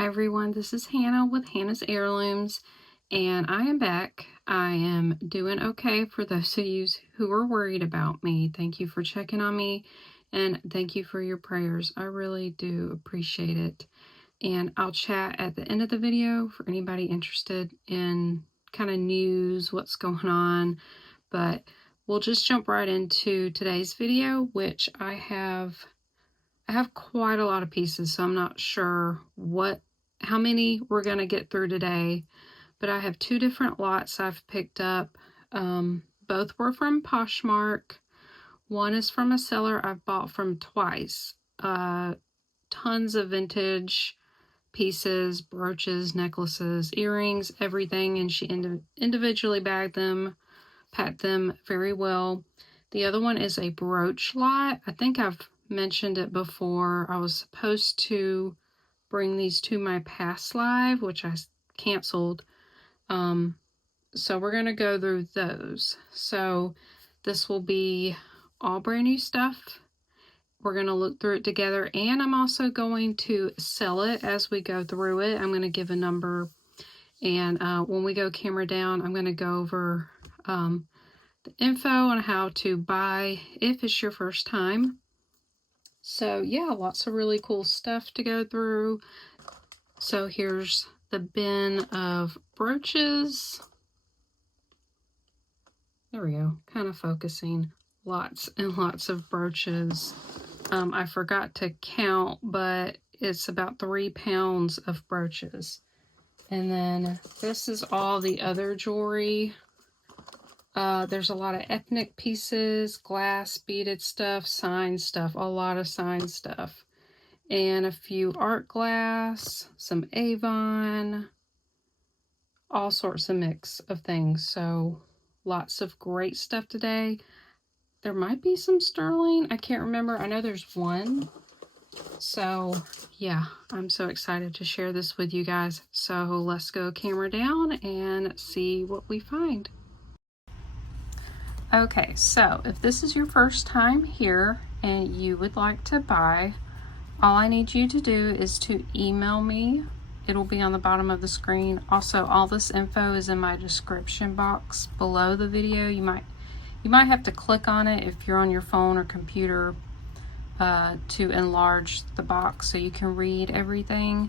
Hi everyone, this is Hannah with Hannah's Heirlooms, and I am back. I am doing okay for those of you who are worried about me. Thank you for checking on me, and thank you for your prayers. I really do appreciate it. And I'll chat at the end of the video for anybody interested in kind of news, what's going on. But we'll just jump right into today's video, which I have quite a lot of pieces, so I'm not sure how many we're going to get through today, but I have two different lots I've picked up. Both were from Poshmark. One is from a seller I've bought from twice. Tons of vintage pieces, brooches, necklaces, earrings, everything, and she individually bagged them, packed them very well. The other one is a brooch lot. I think I've mentioned it before. I was supposed to bring these to my past live, which I canceled. So we're going to go through those. So this will be all brand new stuff. We're going to look through it together, and I'm also going to sell it as we go through it. I'm going to give a number, and when we go camera down, I'm going to go over the info on how to buy if it's your first time. So yeah, lots of really cool stuff to go through. So here's the bin of brooches. There we go, kind of focusing. Lots and lots of brooches. I forgot to count, but it's about 3 pounds of brooches. And then this is all the other jewelry. There's a lot of ethnic pieces, glass, beaded stuff, signed stuff, a lot of signed stuff. And a few art glass, some Avon, all sorts of mix of things. So lots of great stuff today. There might be some sterling. I can't remember. I know there's one. So yeah, I'm so excited to share this with you guys. So let's go camera down and see what we find. Okay, so if this is your first time here and you would like to buy, all I need you to do is to email me. It'll be on the bottom of the screen. Also, all this info is in my description box below the video. You might have to click on it if you're on your phone or computer to enlarge the box so you can read everything.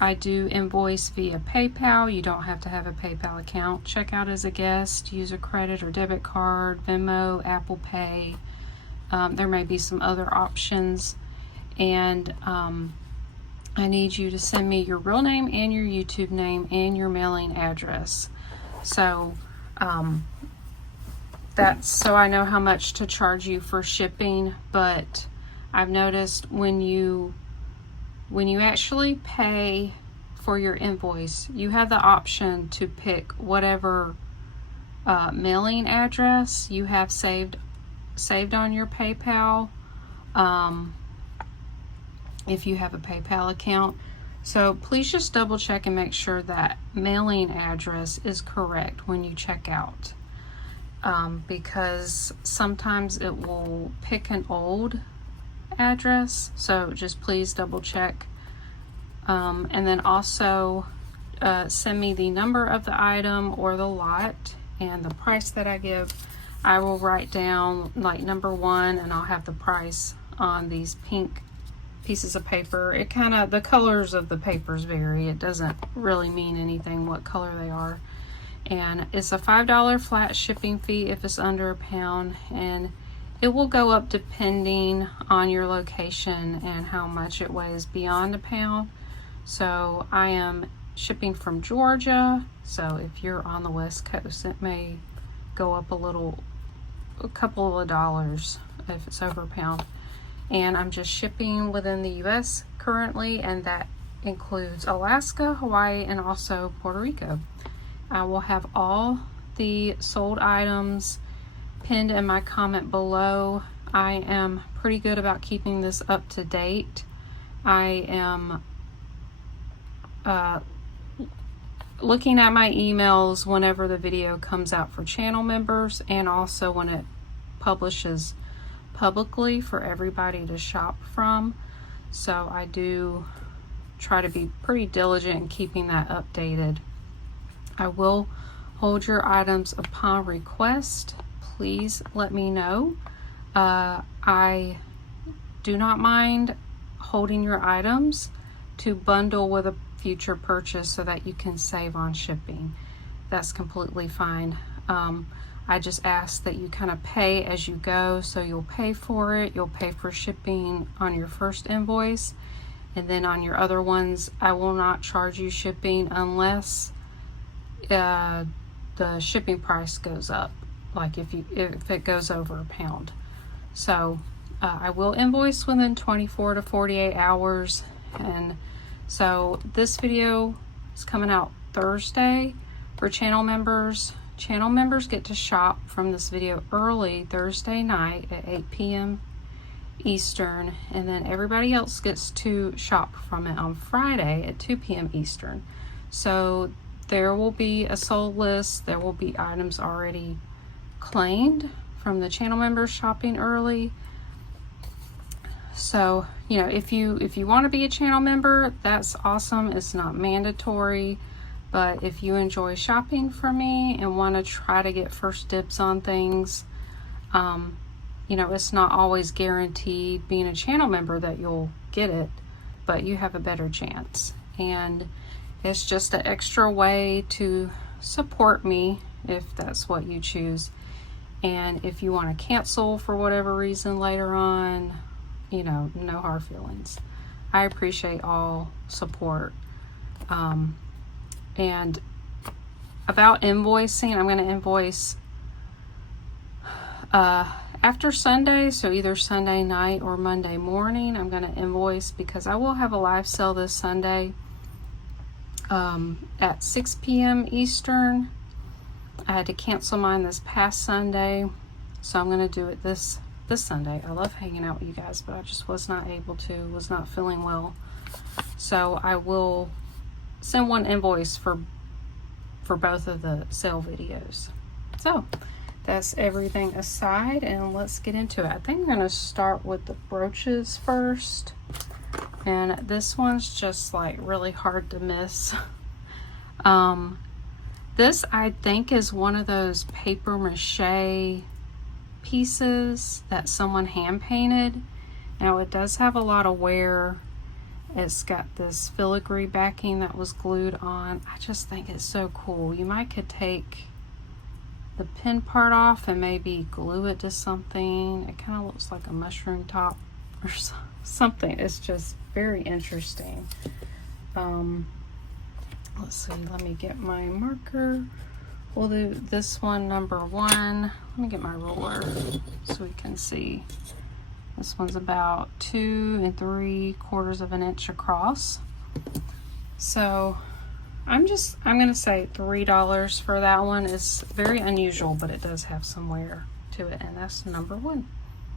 I do invoice via PayPal. You don't have to have a PayPal account. Check out as a guest, use a credit or debit card, Venmo, Apple Pay. There may be some other options. And I need you to send me your real name and your YouTube name and your mailing address. So that's so I know how much to charge you for shipping. But I've noticed when you actually pay for your invoice, you have the option to pick whatever mailing address you have saved on your PayPal, if you have a PayPal account. So please just double check and make sure that mailing address is correct when you check out, because sometimes it will pick an old address, so just please double check. And then also send me the number of the item or the lot and the price that I give. I will write down like number 1, and I'll have the price on these pink pieces of paper. It kind of, the colors of the papers vary. It doesn't really mean anything what color they are. And it's a $5 flat shipping fee if it's under a pound, and it will go up depending on your location and how much it weighs beyond a pound. So I am shipping from Georgia, so if you're on the West Coast, it may go up a couple of dollars if it's over a pound. And I'm just shipping within the US currently, and that includes Alaska, Hawaii, and also Puerto Rico. I will have all the sold items pinned in my comment below. I am pretty good about keeping this up to date. I am looking at my emails whenever the video comes out for channel members, and also when it publishes publicly for everybody to shop from. So I do try to be pretty diligent in keeping that updated. I will hold your items upon request. Please let me know. I do not mind holding your items to bundle with a future purchase so that you can save on shipping. That's completely fine. I just ask that you kind of pay as you go. So you'll pay for it, you'll pay for shipping on your first invoice, and then on your other ones, I will not charge you shipping unless the shipping price goes up, like if it goes over £1. So I will invoice within 24 to 48 hours. And so this video is coming out Thursday for channel members. Channel members get to shop from this video early Thursday night at 8 p.m. Eastern, and then everybody else gets to shop from it on Friday at 2 p.m. Eastern. So there will be a sold list. There will be items already claimed from the channel members shopping early. So, you know, if you want to be a channel member, that's awesome. It's not mandatory. But if you enjoy shopping from me and want to try to get first dibs on things, you know, it's not always guaranteed being a channel member that you'll get it, but you have a better chance. And it's just an extra way to support me if that's what you choose. And if you want to cancel for whatever reason later on, you know, no hard feelings. I appreciate all support. And about invoicing, I'm going to invoice after Sunday, so either Sunday night or Monday morning. I'm going to invoice because I will have a live sale this Sunday at 6 p.m. Eastern. I had to cancel mine this past Sunday, so I'm going to do it this Sunday. I love hanging out with you guys, but I just was not able to, was not feeling well. So I will send one invoice for both of the sale videos. So that's everything aside, and let's get into it. I think I'm going to start with the brooches first, and this one's just like really hard to miss. This I think is one of those paper mache pieces that someone hand painted. Now it does have a lot of wear. It's got this filigree backing that was glued on. I just think it's so cool. You might could take the pin part off and maybe glue it to something. It kind of looks like a mushroom top or something. It's just very interesting. Let's see, let me get my marker. We'll do this one, number 1. Let me get my ruler so we can see. This one's about 2 3/4 of an inch across. So I'm going to say $3 for that one. It's very unusual, but it does have some wear to it, and that's number 1.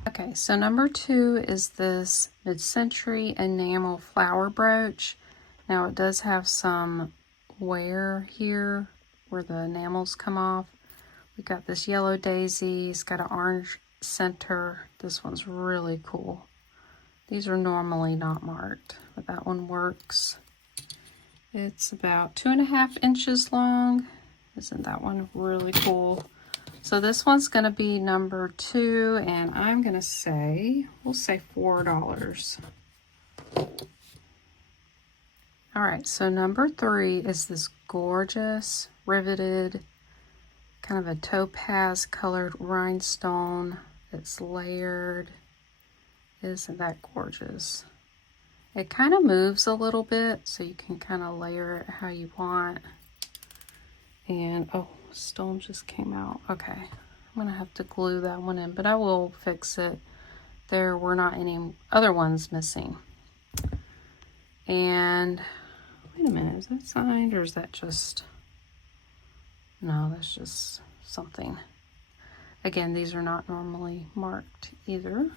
Okay, so number 2 is this mid-century enamel flower brooch. Now it does have some wear here where the enamels come off. We've got this yellow daisy. It's got an orange center. This one's really cool. These are normally not marked, but that one works. It's about 2.5 inches long. Isn't that one really cool? So this one's going to be number 2, and I'm going to say, we'll say $4. All right, so number 3 is this gorgeous riveted kind of a topaz colored rhinestone that's layered. Isn't that gorgeous? It kind of moves a little bit, so you can kind of layer it how you want. And oh, stone just came out. Okay, I'm gonna have to glue that one in, but I will fix it. There were not any other ones missing. And wait a minute, is that signed or is that just, no, that's just something. Again, these are not normally marked either.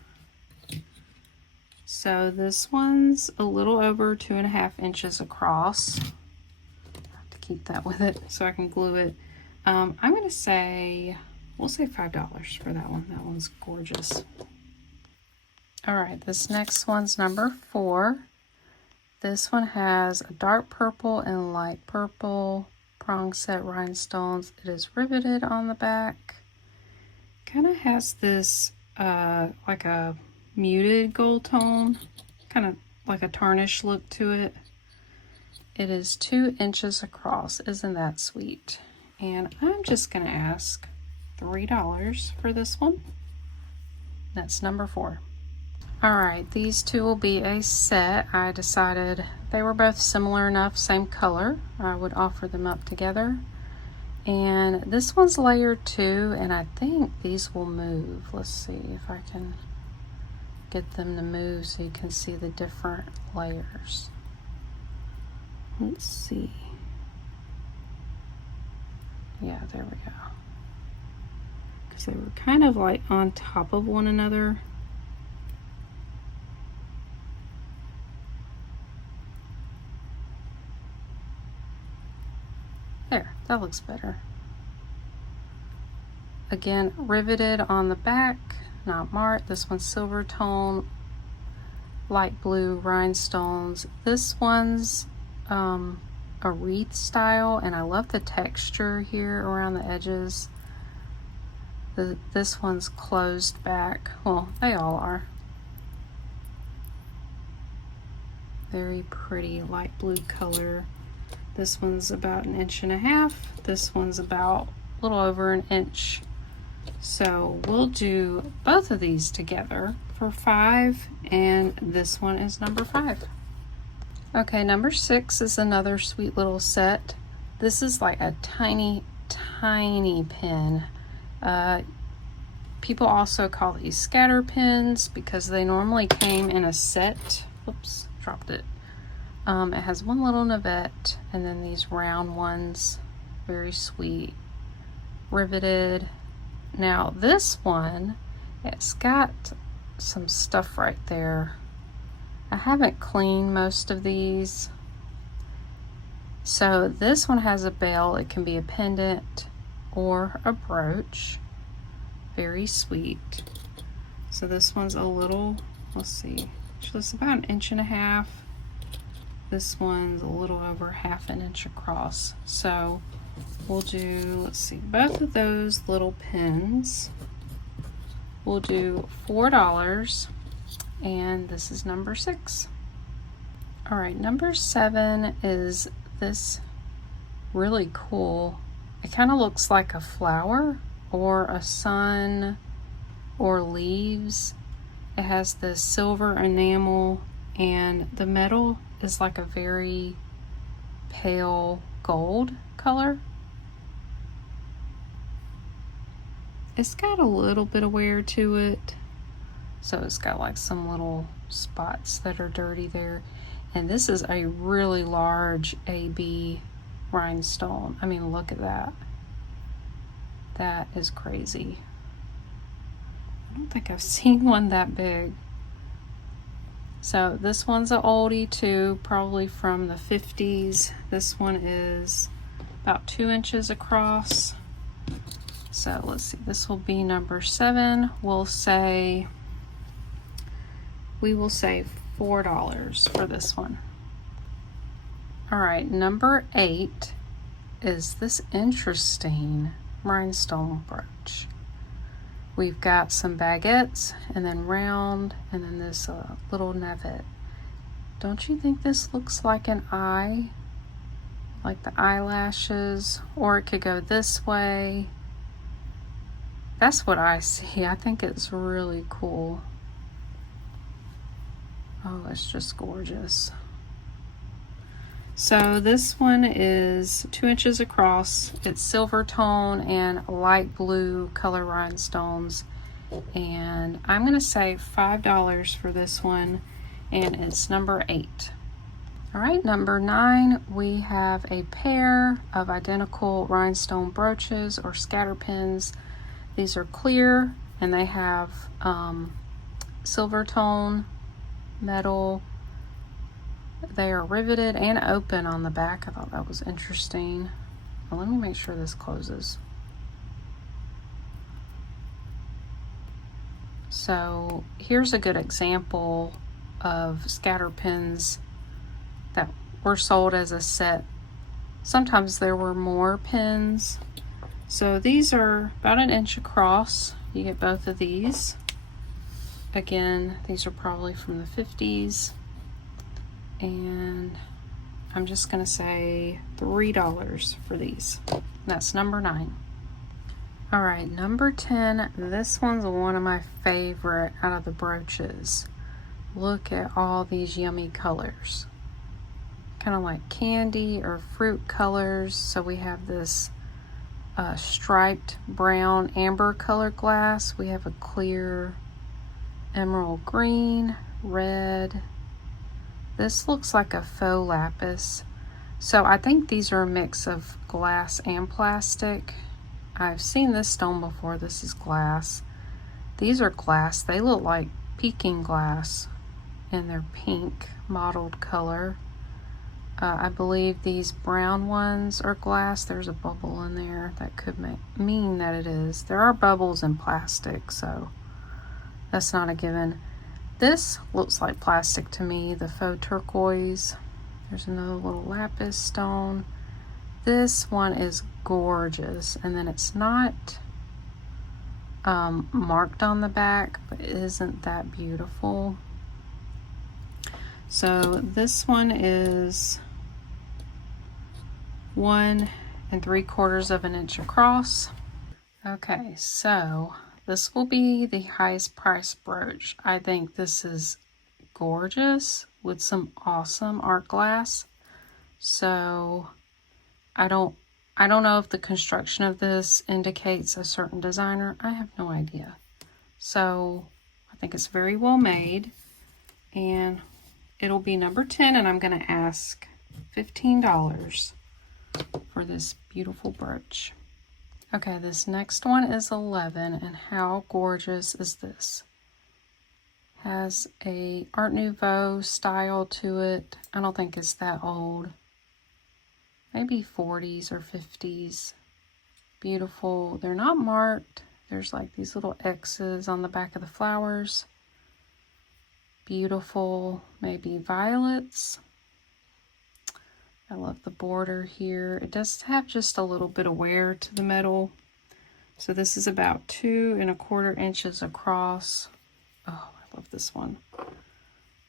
So this one's a little over 2.5 inches across. I have to keep that with it so I can glue it. I'm gonna say, we'll say $5 for that one. That one's gorgeous. All right, this next one's number 4. This one has a dark purple and light purple prong set rhinestones. It is riveted on the back. Kind of has this like a muted gold tone, kind of like a tarnish look to it. It is 2 inches across. Isn't that sweet? And I'm just gonna ask $3 for this one. That's number 4. All right, these two will be a set. I decided they were both similar enough, same color. I would offer them up together. And this one's layered too, and I think these will move. Let's see if I can get them to move so you can see the different layers. Let's see. Yeah, there we go. Because they were kind of like on top of one another. There, that looks better. Again, riveted on the back, not marked. This one's silver tone, light blue rhinestones. This one's a wreath style, and I love the texture here around the edges. This one's closed back. Well, they all are. Very pretty light blue color. This one's about 1.5 inches. This one's about a little over 1 inch. So we'll do both of these together for $5, and this one is number 5. Okay, number 6 is another sweet little set. This is like a tiny, tiny pin. People also call these scatter pins because they normally came in a set. Oops, dropped it. It has one little navette and then these round ones, very sweet, riveted. Now this one, it's got some stuff right there. I haven't cleaned most of these. So this one has a bell. It can be a pendant or a brooch. Very sweet. So this one's a little, let's see, it's about 1.5 inches. This one's a little over 1/2 inch across. So we'll do, let's see, both of those little pins. We'll do $4, and this is number 6. All right, number 7 is this really cool. It kind of looks like a flower or a sun or leaves. It has the silver enamel, and the metal is like a very pale gold color. It's got a little bit of wear to it, so it's got like some little spots that are dirty there. And this is a really large AB rhinestone. I mean, look at that. That is crazy. I don't think I've seen one that big. So this one's an oldie too, probably from the 50s. This one is about 2 inches across. So let's see, this will be number 7. We will say $4 for this one. All right, number 8 is this interesting rhinestone brooch. We've got some baguettes and then round and then this little navette. Don't you think this looks like an eye? Like the eyelashes, or it could go this way. That's what I see. I think it's really cool. Oh, it's just gorgeous. So this one is 2 inches across. It's silver tone and light blue color rhinestones. And I'm gonna say $5 for this one, and it's number 8. All right, number 9, we have a pair of identical rhinestone brooches or scatter pins. These are clear and they have silver tone metal. They are riveted and open on the back. I thought that was interesting. Well, let me make sure this closes. So here's a good example of scatter pins were sold as a set. Sometimes there were more pins. So these are about 1 inch across. You get both of these. Again, these are probably from the 50s. And I'm just gonna say $3 for these. That's number 9. All right, number 10. This one's one of my favorite out of the brooches. Look at all these yummy colors. Kind of like candy or fruit colors. So we have this striped brown amber color glass. We have a clear emerald green, red. This looks like a faux lapis. So I think these are a mix of glass and plastic. I've seen this stone before. This is glass. These are glass. They look like Peking glass in their pink mottled color. I believe these brown ones are glass. There's a bubble in there. That could mean that it is. There are bubbles in plastic, so that's not a given. This looks like plastic to me, the faux turquoise. There's another little lapis stone. This one is gorgeous, and then it's not marked on the back, but isn't that beautiful? So this one is 1 3/4 of an inch across. Okay, so this will be the highest price brooch. I think this is gorgeous with some awesome art glass. So I don't know if the construction of this indicates a certain designer. I have no idea. So I think it's very well made, and it'll be number 10, and I'm going to ask $15 for this beautiful brooch. Okay, this next one is 11, and how gorgeous is this? Has a Art Nouveau style to it. I don't think it's that old. Maybe 40s or 50s. Beautiful. They're not marked. There's like these little X's on the back of the flowers. Beautiful. Maybe violets. I love the border here. It does have just a little bit of wear to the metal. So this is about 2 1/4 inches across. Oh, I love this one.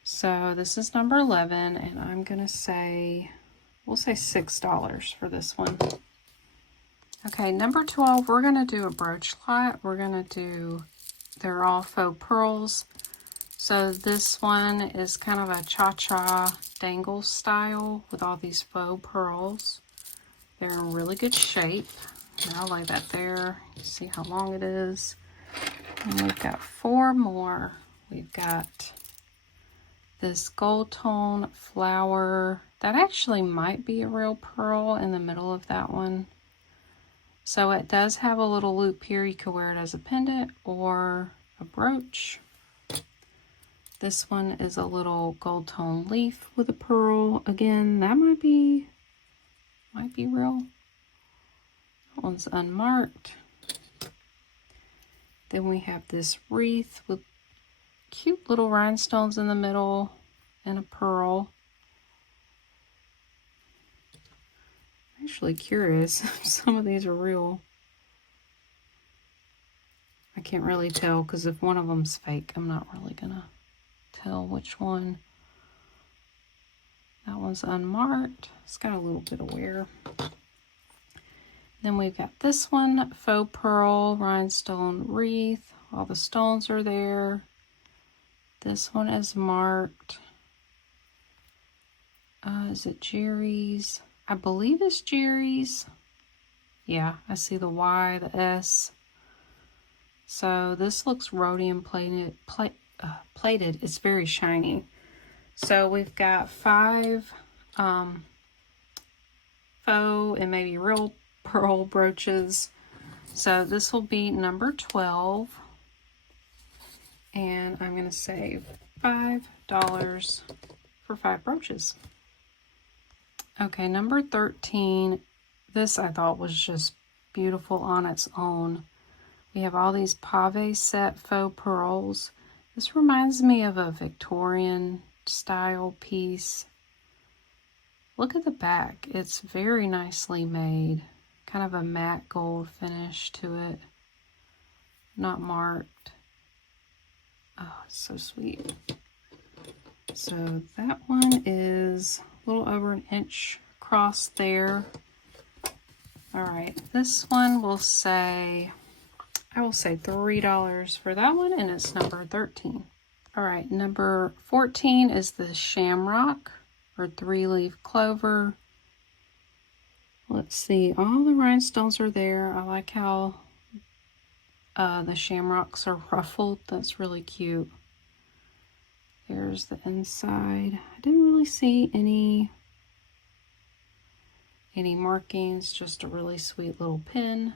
So this is number 11, and I'm gonna say, we'll say $6 for this one. Okay, number 12, we're gonna do a brooch lot. We're gonna do, they're all faux pearls. So this one is kind of a cha-cha dangle style with all these faux pearls. They're in really good shape. And I'll lay that there. You see how long it is. And we've got 4 more. We've got this gold tone flower. That actually might be a real pearl in the middle of that one. So it does have a little loop here. You could wear it as a pendant or a brooch. This one is a little gold tone leaf with a pearl. Again, that might be real. That one's unmarked. Then we have this wreath with cute little rhinestones in the middle and a pearl. I'm actually curious if some of these are real. I can't really tell because if one of them's fake, I'm not really gonna tell which one. That one's unmarked. It's got a little bit of wear. Then we've got this one, faux pearl rhinestone wreath. All the stones are there. This one is marked. Is it Jerry's? I believe it's Jerry's. Yeah, I see the Y, the S. So this looks rhodium plated. It's very shiny. So we've got 5 faux and maybe real pearl brooches. So this will be number 12. And I'm going to say $5 for 5 brooches. Okay, number 13. This I thought was just beautiful on its own. We have all these pave set faux pearls. This reminds me of a Victorian style piece. look at the back. It's very nicely made. Kind of a matte gold finish to it. Not marked. Oh, it's so sweet. So that one is a little over an inch across there. All right, this one will say, I will say $3 for that one, and it's number 13. All right, number 14 is the shamrock or 3-leaf clover. Let's see, all the rhinestones are there. I like how the shamrocks are ruffled. That's really cute. There's the inside. I didn't really see any markings, just a really sweet little pin.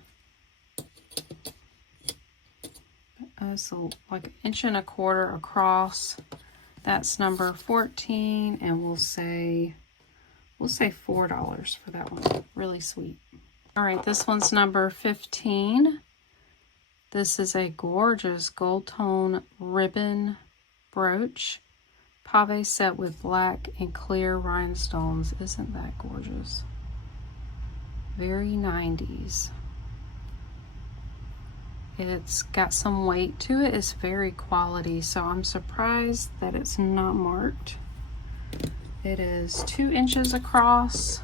So like 1.25 inches across. That's number 14, and we'll say $4 for that one. Really sweet. All right, this one's number 15. This is a gorgeous gold tone ribbon brooch, pave set with black and clear rhinestones. Isn't that gorgeous? Very 90s. It's got some weight to it. It's very quality, so I'm surprised that it's not marked. It is 2 inches across.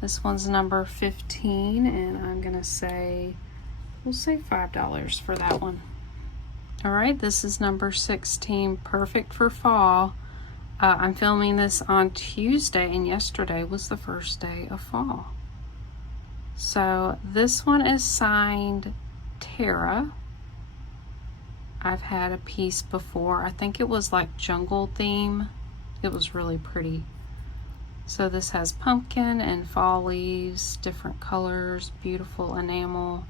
This one's number 15, and I'm gonna say, we'll say $5 for that one. All right, this is number 16, perfect for fall. I'm filming this on Tuesday, and yesterday was the first day of fall. So this one is signed Tara. I've had a piece before. I think it was like jungle theme. It was really pretty. So this has pumpkin and fall leaves, different colors, beautiful enamel.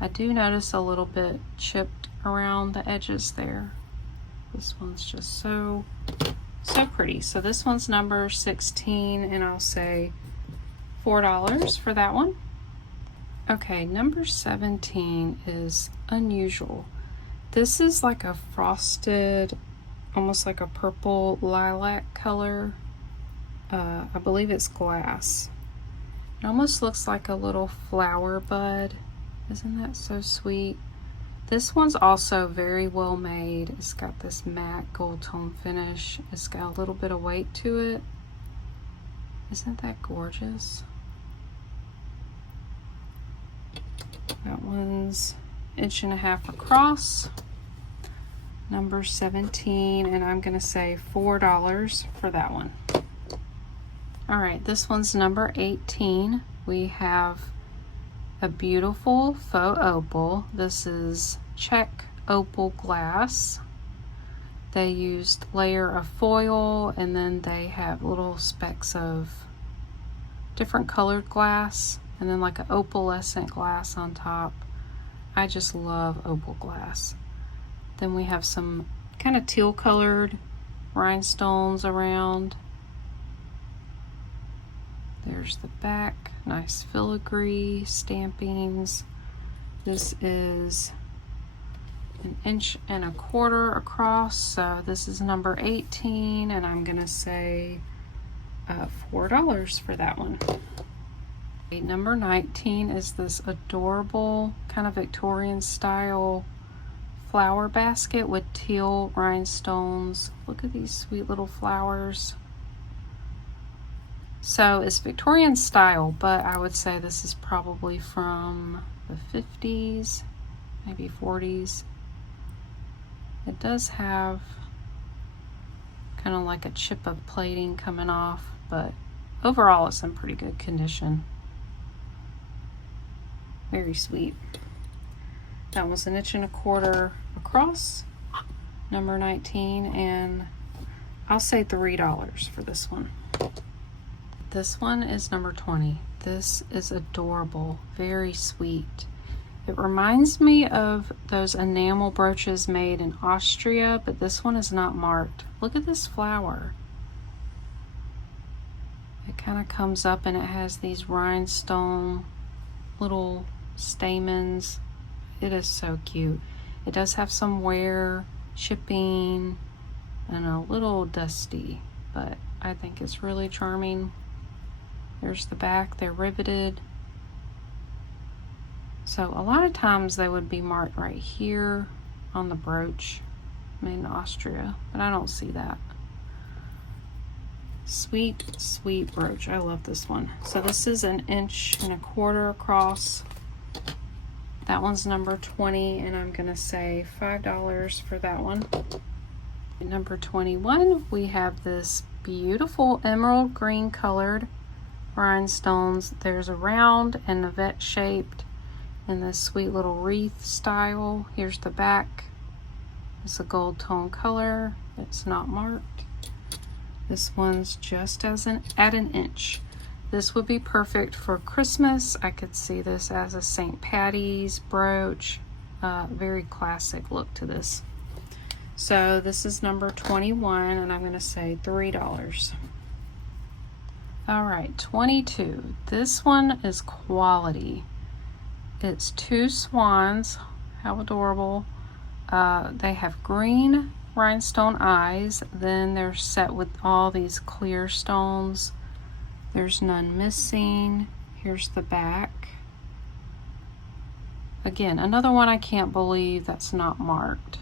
I do notice a little bit chipped around the edges there. This one's just so pretty. So this one's number 16, and I'll say $4 for that one. Okay, number 17 is unusual. This is like a frosted, almost like a purple lilac color. I believe it's glass. It almost looks like a little flower bud. Isn't that so sweet? This one's also very well made. It's got this matte gold tone finish. It's got a little bit of weight to it. Isn't that gorgeous? That one's 1.5 inches across, number 17, and I'm gonna say $4 for that one. All right, this one's number 18. We have a beautiful faux opal. This is check opal glass. They used layer of foil, and then they have little specks of different colored glass, and then like an opalescent glass on top. I just love opal glass. Then we have some kind of teal colored rhinestones around. There's the back, nice filigree stampings. This is 1.25 inches across, so this is number 18, and I'm gonna say $4 for that one. Number 19 is this adorable kind of Victorian style flower basket with teal rhinestones. Look at these sweet little flowers. So it's Victorian style, but I would say this is probably from the 50s, maybe 40s. It does have kind of like a chip of plating coming off, but overall it's in pretty good condition. Very sweet. That was 1.25 inches across, number 19, and I'll say $3 for this one. This one is number 20. This is adorable, very sweet. It reminds me of those enamel brooches made in Austria, but this one is not marked. Look at this flower. It kind of comes up and it has these rhinestone little stamens. It is so cute. It does have some wear, chipping, and a little dusty, but I think it's really charming. There's the back, they're riveted. So a lot of times they would be marked right here on the brooch, made in Austria, but I don't see that. Sweet, sweet brooch. I love this one. So this is 1.25 inches across. That one's number 20, and I'm gonna say $5 for that one. Number 21, we have this beautiful emerald green colored rhinestones. There's a round and a vet shaped in this sweet little wreath style. Here's the back. It's a gold tone color. It's not marked. This one's just at 1 inch. This would be perfect for Christmas. I could see this as a St. Patty's brooch. Very classic look to this. So this is number 21, and I'm gonna say $3. All right, 22. This one is quality. It's 2 swans. How adorable. They have green rhinestone eyes. Then they're set with all these clear stones. There's none missing. Here's the back. Again, another one I can't believe that's not marked.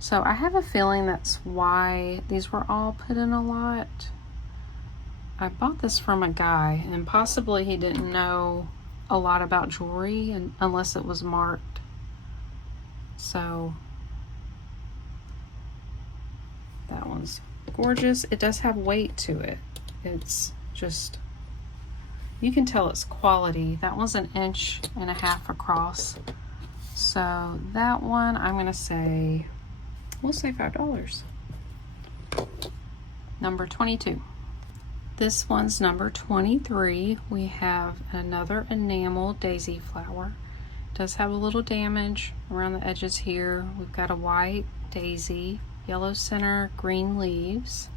So I have a feeling that's why these were all put in a lot. I bought this from a guy, and possibly he didn't know a lot about jewelry unless it was marked. So that one's gorgeous. It does have weight to it. It's just, you can tell it's quality. That one's 1.5 inches across. So that one, I'm gonna say, we'll say $5. Number 22. This one's number 23. We have another enamel daisy flower. It does have a little damage around the edges here. We've got a white daisy, yellow center, green leaves.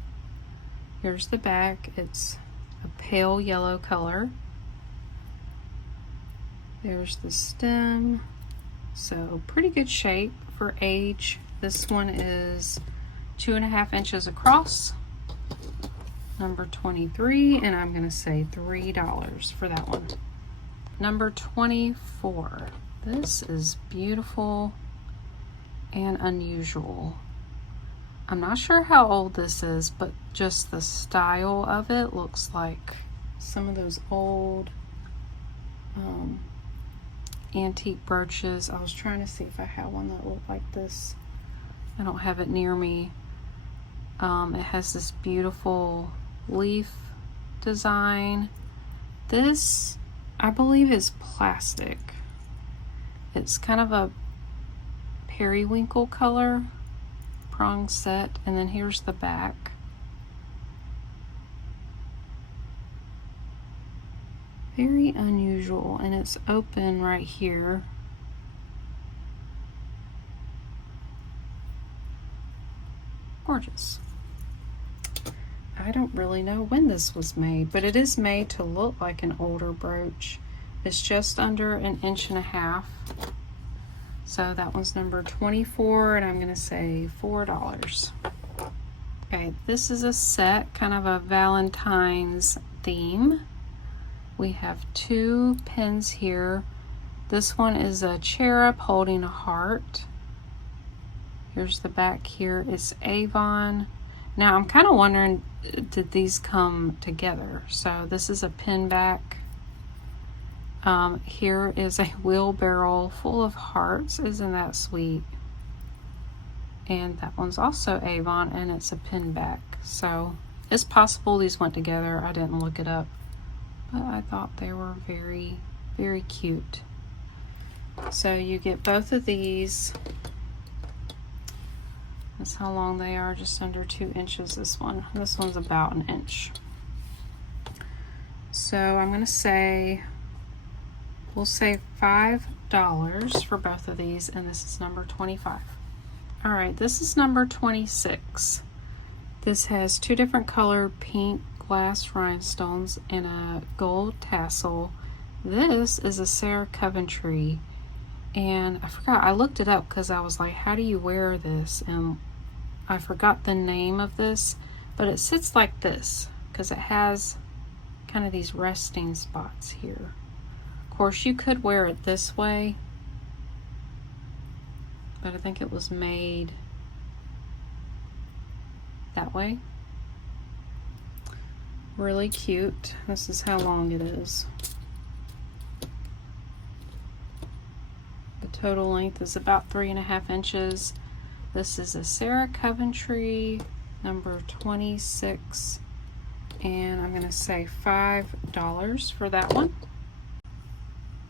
Here's the back. It's a pale yellow color. There's the stem. So pretty good shape for age. This one is 2.5 inches across. Number 23, and I'm gonna say $3 for that one. Number 24. This is beautiful and unusual. I'm not sure how old this is, but just the style of it looks like some of those old antique brooches. I was trying to see if I had one that looked like this. I don't have it near me. It has this beautiful leaf design. This, I believe, is plastic. It's kind of a periwinkle color, prong set, and then here's the back. Very unusual, and it's open right here. Gorgeous. I don't really know when this was made, but it is made to look like an older brooch. It's just under 1.5 inches. So that one's number 24, and I'm gonna say $4. Okay, this is a set, kind of a Valentine's theme. We have 2 pins here. This one is a cherub holding a heart. Here's the back here. It's Avon. Now I'm kind of wondering, did these come together? So this is a pin back. Here is a wheelbarrow full of hearts. Isn't that sweet? And that one's also Avon, and it's a pin back. So it's possible these went together. I didn't look it up, but I thought they were very, very cute. So you get both of these. That's how long they are, just under 2 inches. This one's about 1 inch. So I'm gonna say, we'll say $5 for both of these, and this is number 25. All right, this is number 26. This has 2 different colored pink glass rhinestones and a gold tassel. This is a Sarah Coventry, and I forgot, I looked it up because I was like, how do you wear this? And I forgot the name of this, but it sits like this because it has kind of these resting spots here. Of course, you could wear it this way, but I think it was made that way. Really cute. This is how long it is. The total length is about 3.5 inches. This is a Sarah Coventry number 26, and I'm gonna say $5 for that one.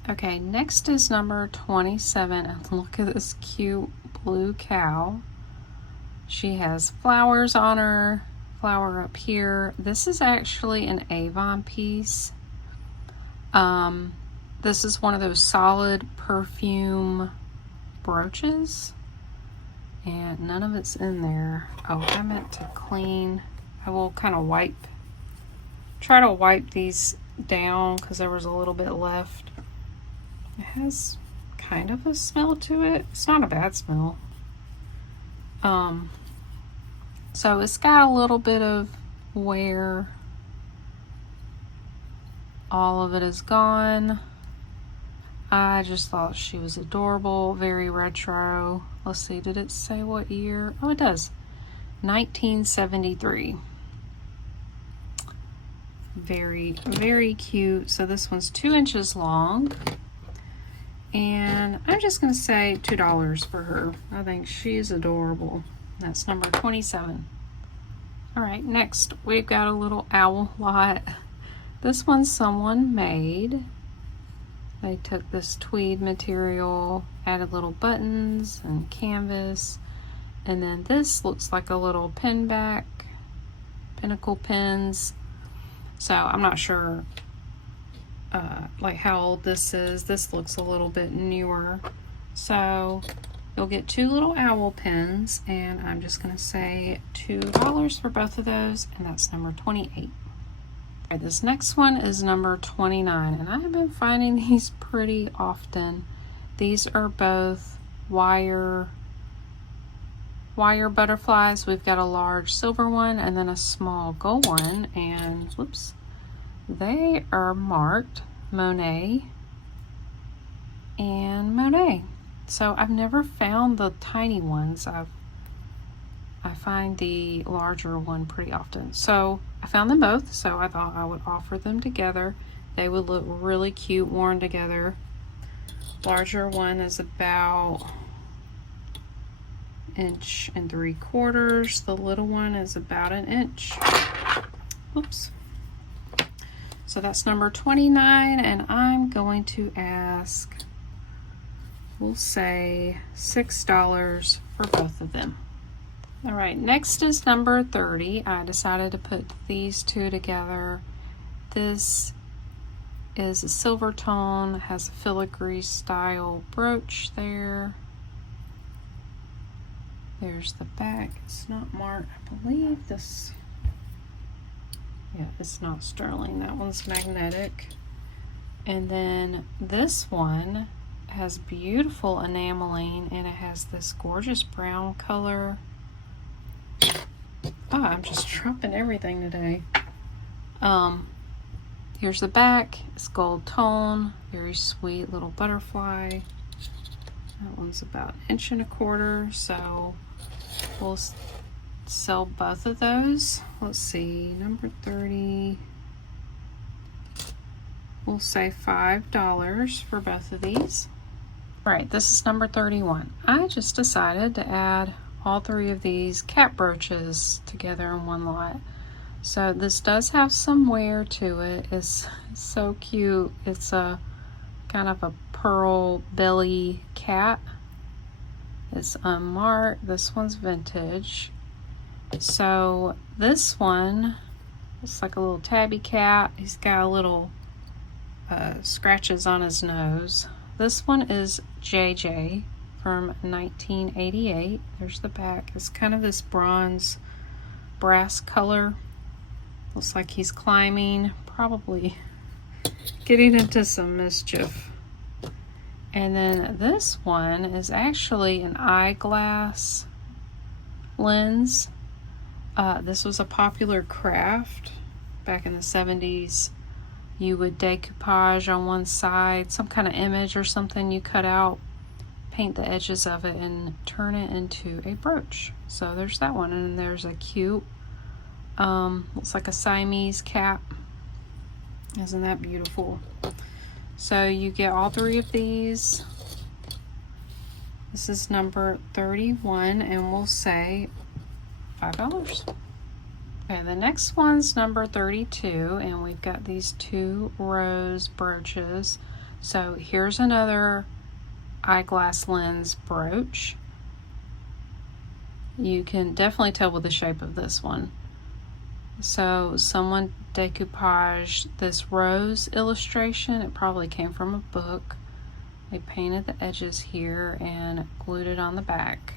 Okay, next is number 27, and look at this cute blue cow. She has flowers on her, flower up here. This is actually an Avon piece. This is one of those solid perfume brooches, and none of it's in there. Oh, I meant to clean. I will kind of try to wipe these down because there was a little bit left. It has kind of a smell to it. It's not a bad smell. So it's got a little bit of wear. All of it is gone. I just thought she was adorable, very retro. Let's see, did it say what year? Oh, it does. 1973. Very, very cute. So this one's 2 inches long. And I'm just going to say $2 for her. I think she's adorable. That's number 27. All right, next we've got a little owl lot. This one someone made. They took this tweed material, added little buttons and canvas, and then this looks like a little pin back, pinnacle pins. So I'm not sure like how old this is. This looks a little bit newer. So you'll get 2 little owl pins, and I'm just going to say $2 for both of those, and that's number 28. Right, this next one is number 29, and I have been finding these pretty often. These are both wire butterflies. We've got a large silver one and then a small gold one, and whoops, they are marked Monet and Monet. So I've never found the tiny ones. I find the larger one pretty often. So I found them both, so I thought I would offer them together. They would look really cute worn together. Larger one is about 1.75 inches. The little one is about 1 inch. Oops. So that's number 29, and I'm going to ask, we'll say $6 for both of them. All right, next is number 30. I decided to put these two together. This is a silver tone, has a filigree style brooch there. There's the back. It's not marked. I believe this, yeah, it's not sterling. That one's magnetic. And then this one has beautiful enameling, and it has this gorgeous brown color. Oh, I'm just dropping everything today. Here's the back. It's gold tone. Very sweet little butterfly. That one's about 1.25 inches. So we'll sell both of those. Let's see, number 30. We'll say $5 for both of these. All right, this is number 31. I just decided to add all 3 of these cat brooches together in one lot. So this does have some wear to it. It's so cute. It's a kind of a pearl belly cat. It's unmarked. This one's vintage. So this one, it's like a little tabby cat. He's got a little scratches on his nose. This one is JJ from 1988. There's the back. It's kind of this bronze brass color. Looks like he's climbing, probably getting into some mischief. And then this one is actually an eyeglass lens. This was a popular craft back in the 70s. You would decoupage on one side, some kind of image or something you cut out, paint the edges of it, and turn it into a brooch. So there's that one, and there's a cute, looks like a Siamese cap. Isn't that beautiful? So you get all three of these. This is number 31, and we'll say $5. Okay, the next one's number 32, and we've got these 2 rose brooches. So here's another eyeglass lens brooch. You can definitely tell with the shape of this one. So someone decoupaged this rose illustration. It probably came from a book. They painted the edges here and glued it on the back.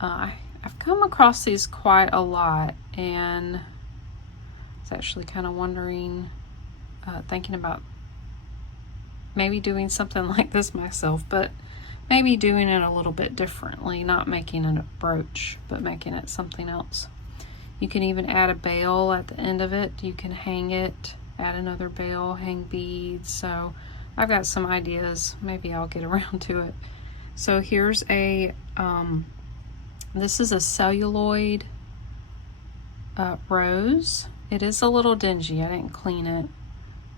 I've come across these quite a lot, and I was actually kind of wondering, thinking about maybe doing something like this myself, but maybe doing it a little bit differently, not making it a brooch, but making it something else. You can even add a bail at the end of it. You can hang it, add another bail, hang beads. So I've got some ideas. Maybe I'll get around to it. So here's a, this is a celluloid rose. It is a little dingy. I didn't clean it.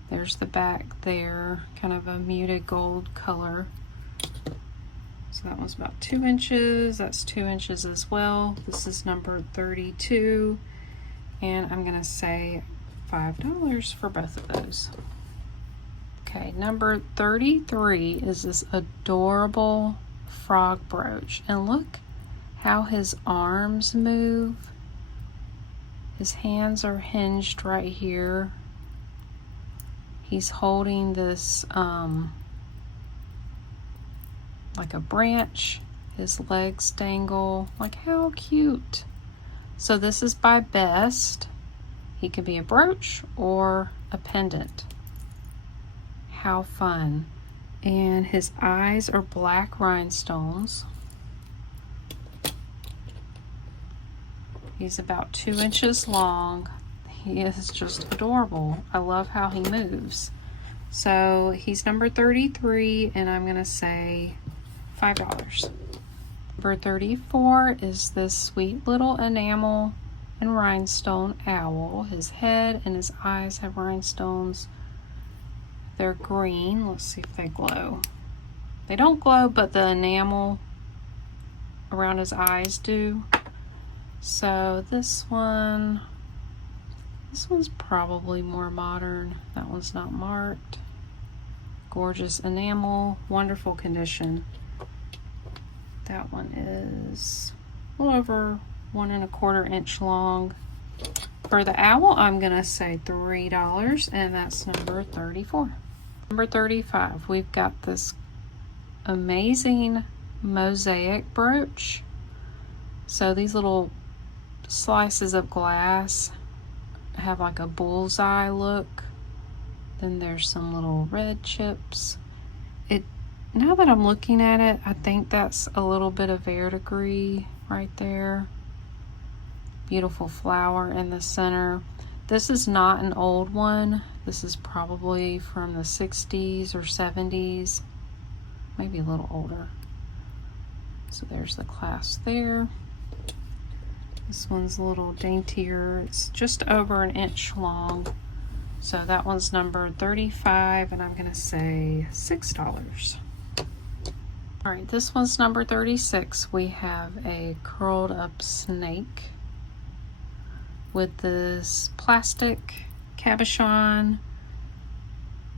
There's the back there, kind of a muted gold color. So that one's about 2 inches. That's 2 inches as well. This is number 32, and I'm gonna say $5 for both of those. Okay, number 33 is this adorable frog brooch, and look how his arms move. His hands are hinged right here. He's holding this like a branch. His legs dangle. Like, how cute. So this is by Best. He could be a brooch or a pendant. How fun. And his eyes are black rhinestones. He's about 2 inches long. He is just adorable. I love how he moves. So he's number 33, and I'm gonna say $5. Number 34 is this sweet little enamel and rhinestone owl. His head and his eyes have rhinestones. They're green. Let's see if they glow. They don't glow, but the enamel around his eyes do. So this one's probably more modern. That one's not marked. Gorgeous enamel, wonderful condition. That one is a little over 1 1/4 inch long. For the owl, I'm gonna say $3, and that's number 34. Number 35, we've got this amazing mosaic brooch. So these little slices of glass have like a bullseye look. Then there's some little red chips. Now that I'm looking at it, I think that's a little bit of verdigris right there. Beautiful flower in the center. This is not an old one. This is probably from the 60s or 70s, maybe a little older. So there's the clasp there. This one's a little daintier. It's just over 1 inch long. So that one's number 35, and I'm gonna say $6. All right, this one's number 36. We have a curled up snake with this plastic cabochon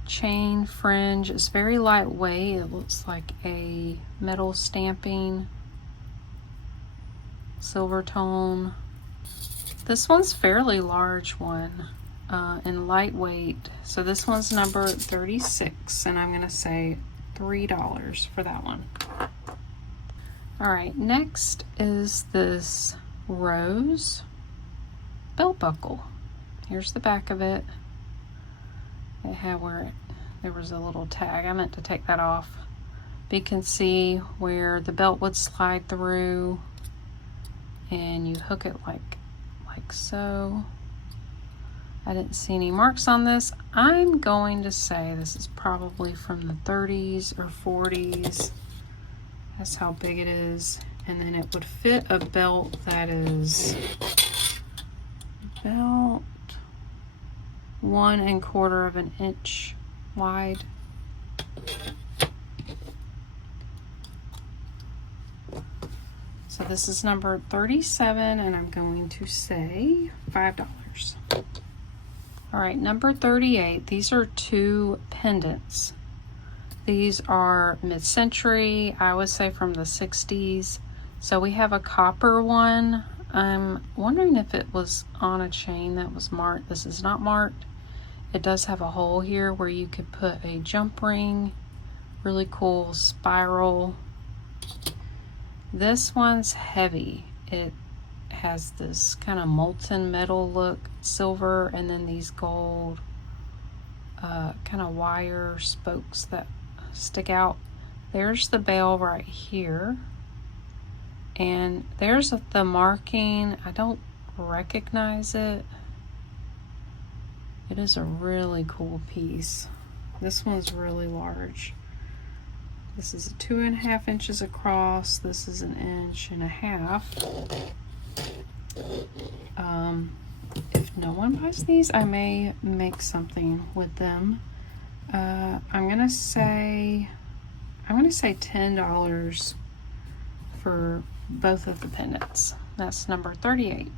chain fringe. It's very lightweight. It looks like a metal stamping, silver tone. This one's fairly large one and lightweight. So this one's number 36, and I'm gonna say $3 for that one. All right, next is this rose belt buckle. Here's the back of it. It had where there was a little tag. I meant to take that off. But you can see where the belt would slide through, and you hook it like so. I didn't see any marks on this. I'm going to say this is probably from the 30s or 40s. That's how big it is. And then it would fit a belt that is about 1 1/4 of an inch wide. So this is number 37, and I'm going to say $5. All right, number 38, these are 2 pendants. These are mid-century, I would say from the 60s. So we have a copper one. I'm wondering if it was on a chain that was marked. This is not marked. It does have a hole here where you could put a jump ring. Really cool spiral. This one's heavy. It has this kind of molten metal look, silver, and then these gold kind of wire spokes that stick out. There's the bell right here, and there's the marking. I don't recognize it. It is a really cool piece. This one's really large. This is 2.5 inches across. This is 1.5 inches. If no one buys these, I may make something with them. I'm gonna say $10 for both of the pendants. That's number 38.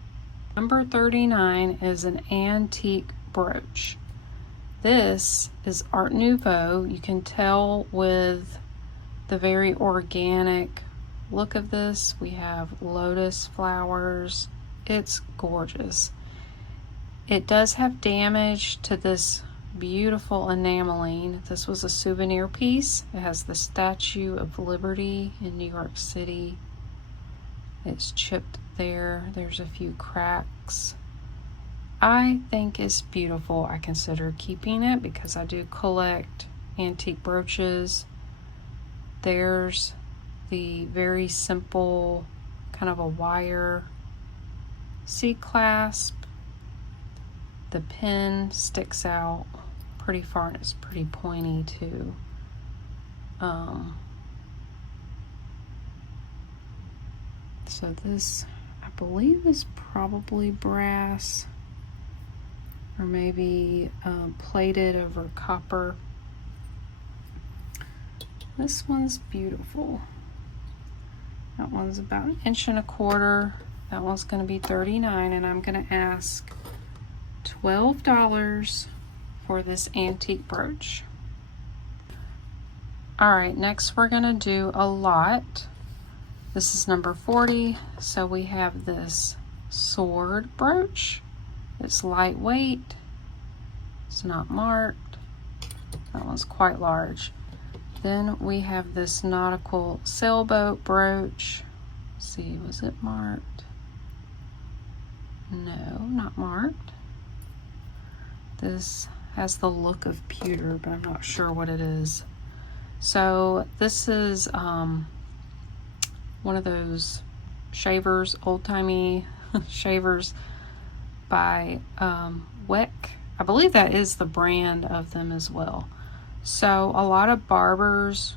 Number 39 is an antique brooch. This is Art Nouveau. You can tell with the very organic look of this. We have lotus flowers. It's gorgeous. It does have damage to this beautiful enameling. This was a souvenir piece. It has the Statue of Liberty in New York City. It's chipped there. There's a few cracks. I think it's beautiful. I consider keeping it because I do collect antique brooches. There's the very simple kind of a wire C-clasp. The pin sticks out pretty far and it's pretty pointy too. So this, I believe, is probably brass or maybe plated over copper. This one's beautiful. That one's about 1.25 inches. That one's going to be $39, and I'm going to ask $12 for this antique brooch. All right, next we're going to do a lot. This is number 40. So we have this sword brooch. It's lightweight. It's not marked. That one's quite large. Then we have this nautical sailboat brooch. Let's see, was it marked? No, not marked. This has the look of pewter, but I'm not sure what it is. So this is one of those shavers, old-timey shavers by Weck. I believe that is the brand of them as well. So a lot of barbers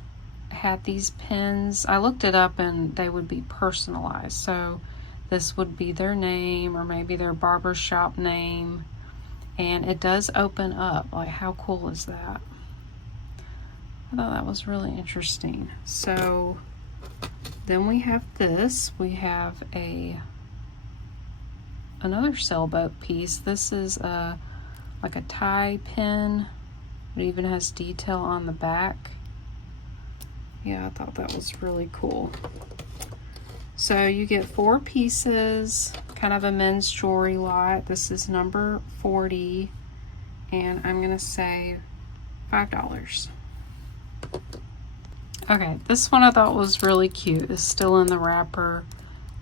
had these pins. I looked it up and they would be personalized. So this would be their name or maybe their barber shop name. And it does open up. Like, how cool is that? I thought that was really interesting. So then we have this. We have another sailboat piece. This is like a tie pin. It even has detail on the back. Yeah, I thought that was really cool. So you get 4 pieces, kind of a men's jewelry lot. This is number 40, and I'm gonna say $5. Okay, this one I thought was really cute. It's still in the wrapper,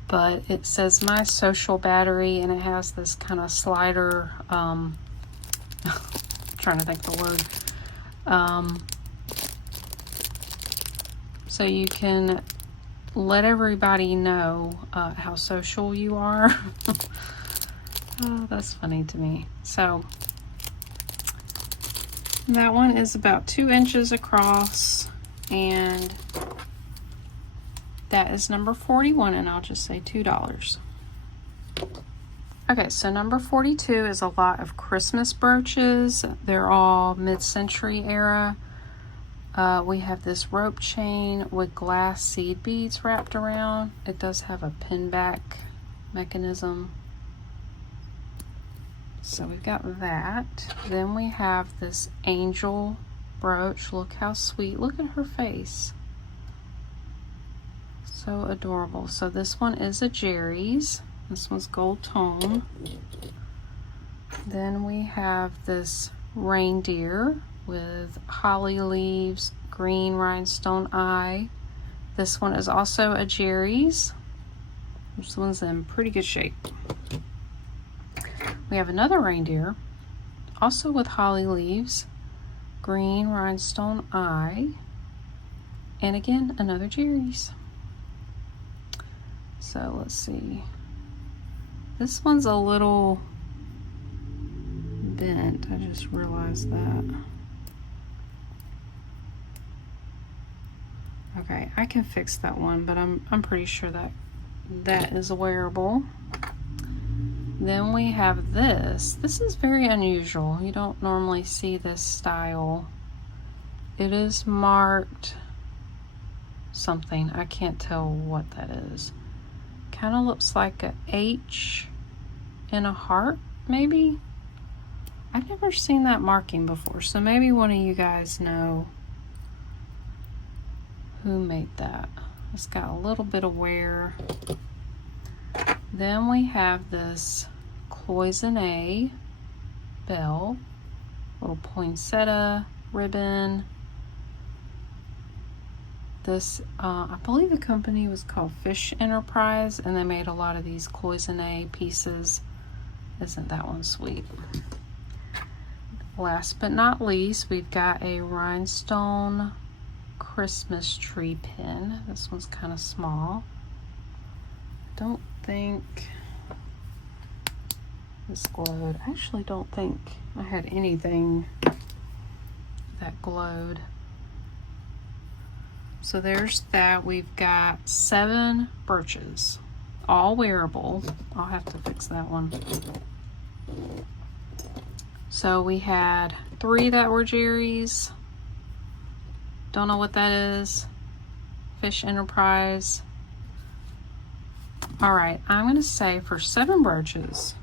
but it says My Social Battery, and it has this kind of slider, trying to think the word. So you can let everybody know how social you are. Oh, that's funny to me. So that one is about 2 inches across, and that is number 41, and I'll just say $2. Okay, so number 42 is a lot of Christmas brooches. They're all mid-century era. We have this rope chain with glass seed beads wrapped around. It does have a pin back mechanism. So we've got that. Then we have this angel brooch. Look how sweet. Look at her face. So adorable. So this one is a Jerry's. This one's gold tone. Then we have this reindeer with holly leaves, green rhinestone eye. This one is also a Jerry's. This one's in pretty good shape. We have another reindeer, also with holly leaves, green rhinestone eye, and again, another Jerry's. So let's see. This one's a little bent. I just realized that. Okay, I can fix that one, but I'm pretty sure that is wearable. Then we have this. This is very unusual. You don't normally see this style. It is marked something. I can't tell what that is. Kind of looks like a H and a heart, maybe. I've never seen that marking before, so maybe one of you guys know who made that. It's got a little bit of wear. Then we have this cloisonne bell, little poinsettia ribbon. This, I believe the company was called Fish Enterprise, and they made a lot of these cloisonne pieces. Isn't that one sweet? Last but not least, we've got a rhinestone Christmas tree pin. This one's kind of small. Don't think this glowed. I actually don't think I had anything that glowed. So there's that. We've got 7 brooches, all wearable. I'll have to fix that one. So we had 3 that were Jerry's. Don't know what that is. Fish Enterprise. All right, I'm going to say for 7 brooches,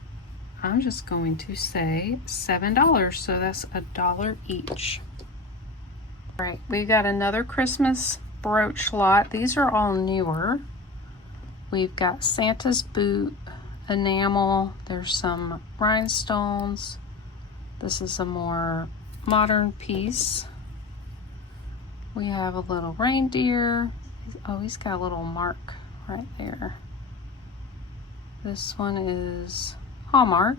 I'm just going to say $7. So that's $1 each. All right, we got another Christmas brooch lot. These are all newer. We've got Santa's boot, enamel. There's some rhinestones. This is a more modern piece. We have a little reindeer. Oh, he's got a little mark right there. This one is Hallmark.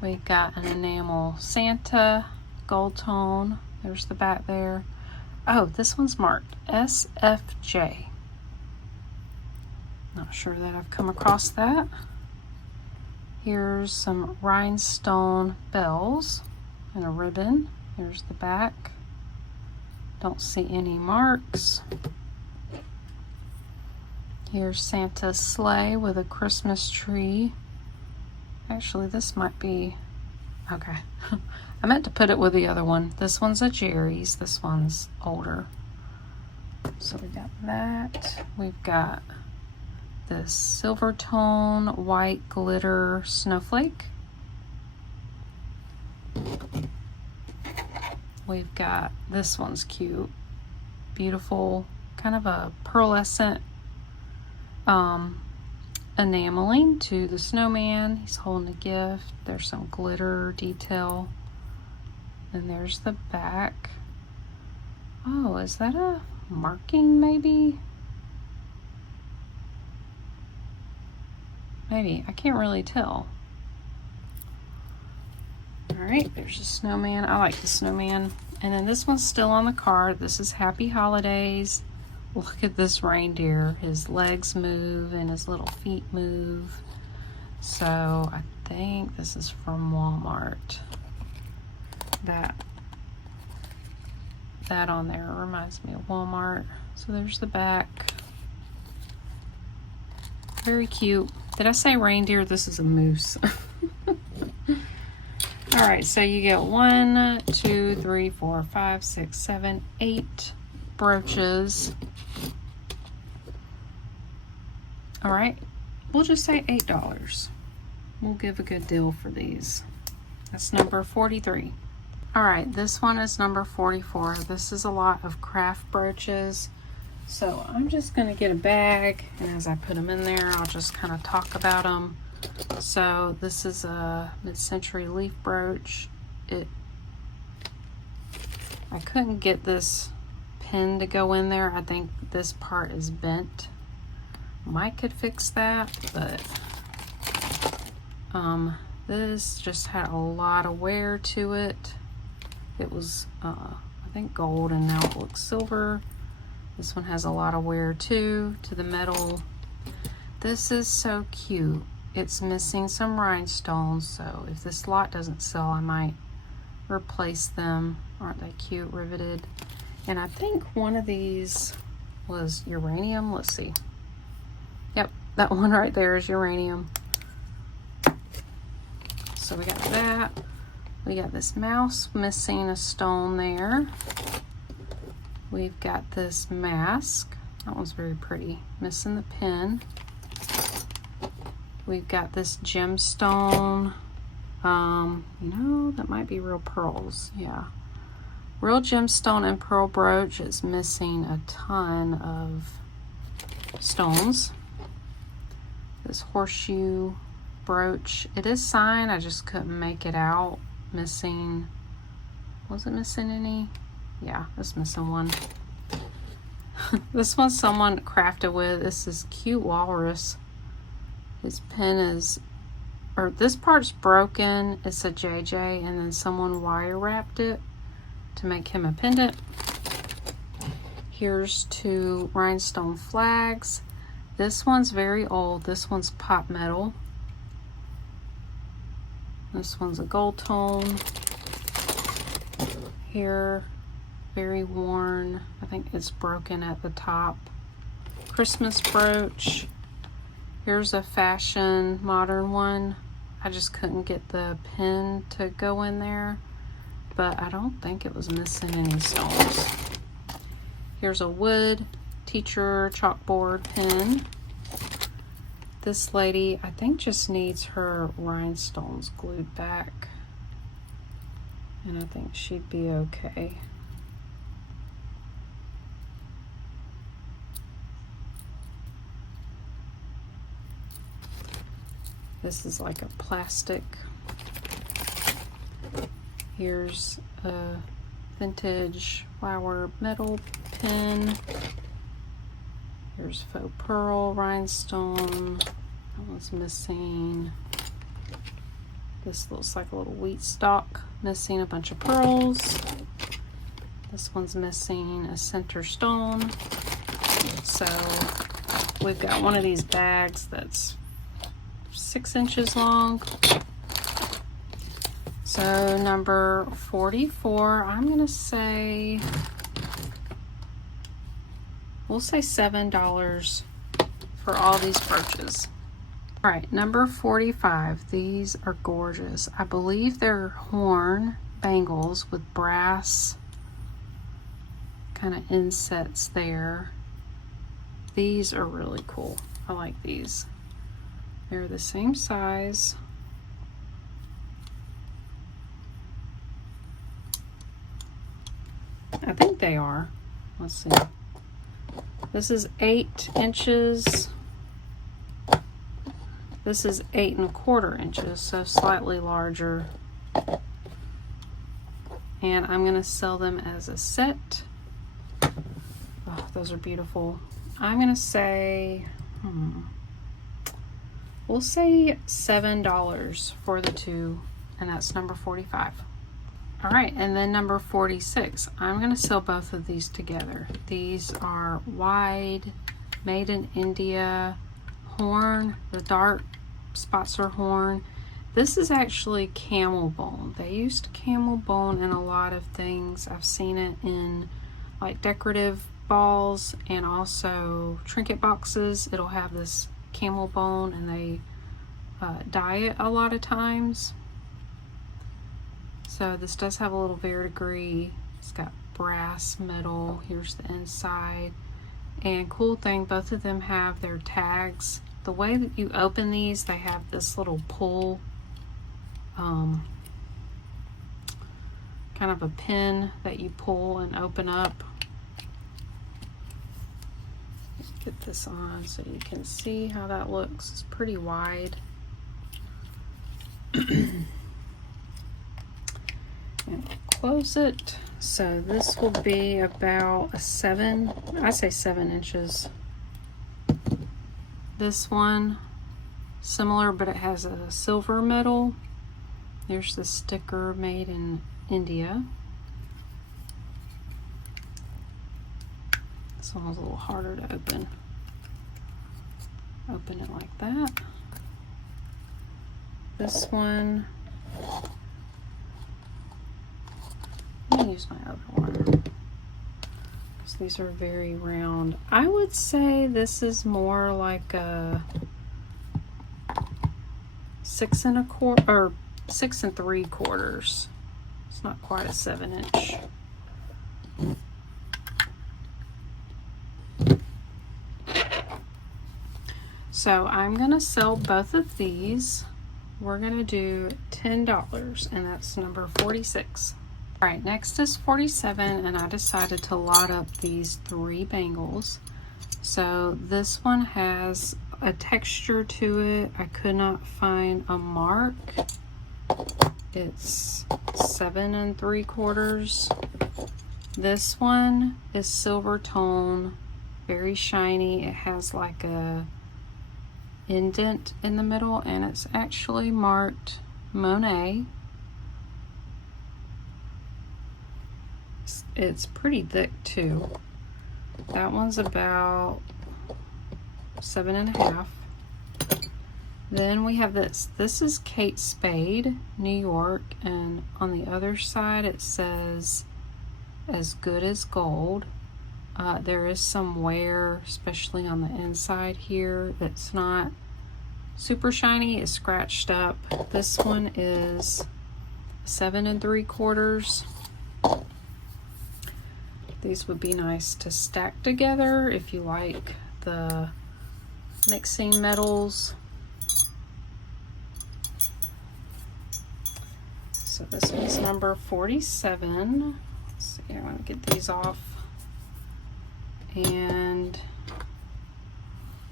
We've got an enamel Santa, gold tone. There's the back there. Oh, this one's marked SFJ. Not sure that I've come across that. Here's some rhinestone bells and a ribbon. Here's the back. Don't see any marks. Here's Santa's sleigh with a Christmas tree. Actually, this might be, okay. I meant to put it with the other one. This one's a Jerry's. This one's older. So we got that. We've got this silver tone white glitter snowflake. We've got, this one's cute. Beautiful, kind of a pearlescent enameling to the snowman. He's holding a gift. There's some glitter detail. And there's the back. Oh, is that a marking maybe? Maybe, I can't really tell. All right, there's a snowman. I like the snowman. And then this one's still on the card. This is Happy Holidays. Look at this reindeer. His legs move and his little feet move. So I think this is from Walmart. That on there reminds me of Walmart. So there's the back. Very cute. Did I say reindeer? This is a moose. All right, so you get 1, 2, 3, 4, 5, 6, 7, 8 brooches. All right, we'll just say $8. We'll give a good deal for these. That's number 43. All right, this one is number 44. This is a lot of craft brooches. So I'm just gonna get a bag, and as I put them in there, I'll just kind of talk about them. So this is a mid-century leaf brooch. I couldn't get this pin to go in there. I think this part is bent. Might could fix that, but this just had a lot of wear to it. It was I think gold, and now it looks silver. This one has a lot of wear too to the metal. This is so cute. It's missing some rhinestones, so if this lot doesn't sell, I might replace them. Aren't they cute, riveted? And I think one of these was uranium. Let's see. Yep, that one right there is uranium. So we got that. We got this mouse missing a stone there. We've got this mask. That one's very pretty. Missing the pin. We've got this gemstone. You know, that might be real pearls. Yeah. Real gemstone and pearl brooch. It's missing a ton of stones. This horseshoe brooch. It is signed. I just couldn't make it out. Missing. Was it missing any? Yeah, it's missing one. This one someone crafted with. This is cute walrus. His pin is, or this part's broken. It's a JJ, and then someone wire wrapped it to make him a pendant. Here's 2 rhinestone flags. This one's very old. This one's pop metal. This one's a gold tone. Here, very worn. I think it's broken at the top. Christmas brooch. Here's a fashion modern one. I just couldn't get the pin to go in there, but I don't think it was missing any stones. Here's a wood teacher chalkboard pen. This lady, I think, just needs her rhinestones glued back, and I think she'd be okay. This is like a plastic. Here's a vintage flower metal pin. Here's faux pearl rhinestone. That one's missing. This looks like a little wheat stalk, missing a bunch of pearls. This one's missing a center stone. So we've got one of these bags that's 6 inches long. So number 44, I'm gonna say, we'll say $7 for all these brooches. All right, number 45, these are gorgeous. I believe they're horn bangles with brass kind of insets there. These are really cool. I like these. They're the same size. I think they are. Let's see. This is 8 inches. This is 8 1/4 inches, so slightly larger. And I'm gonna sell them as a set. Oh, those are beautiful. I'm gonna say, we'll say $7 for the 2, and that's number 45. All right, and then number 46. I'm going to sew both of these together. These are wide, made in India, horn. The dark spots are horn. This is actually camel bone. They used camel bone in a lot of things. I've seen it in like decorative balls and also trinket boxes. It'll have this camel bone, and they dye it a lot of times. So this does have a little verdigris. It's got brass metal. Here's the inside. And cool thing, both of them have their tags. The way that you open these, they have this little pull, kind of a pin that you pull and open up. Let's get this on so you can see how that looks. It's pretty wide. And close it. So this will be about a 7, I say 7 inches. This one, similar, but it has a silver metal. There's the sticker, made in India. This one was a little harder to open. Open it like that. This one, let me use my other one, because these are very round. I would say this is more like a 6 1/4 or 6 3/4. It's not quite a 7 inch. So I'm gonna sell both of these. We're gonna do $10, and that's number 46. All right, next is 47, and I decided to lot up these 3 bangles. So this one has a texture to it. I could not find a mark. It's 7 3/4. This one is silver tone, very shiny. It has like a indent in the middle, and it's actually marked Monet. It's pretty thick too. That one's about 7 1/2. Then we have this. This is Kate Spade, New York, and on the other side it says as good as gold. There is some wear, especially on the inside here, that's not super shiny. It's scratched up. This one is 7 3/4. These would be nice to stack together if you like the mixing metals. So this one's number 47. Let's see, I want to get these off. And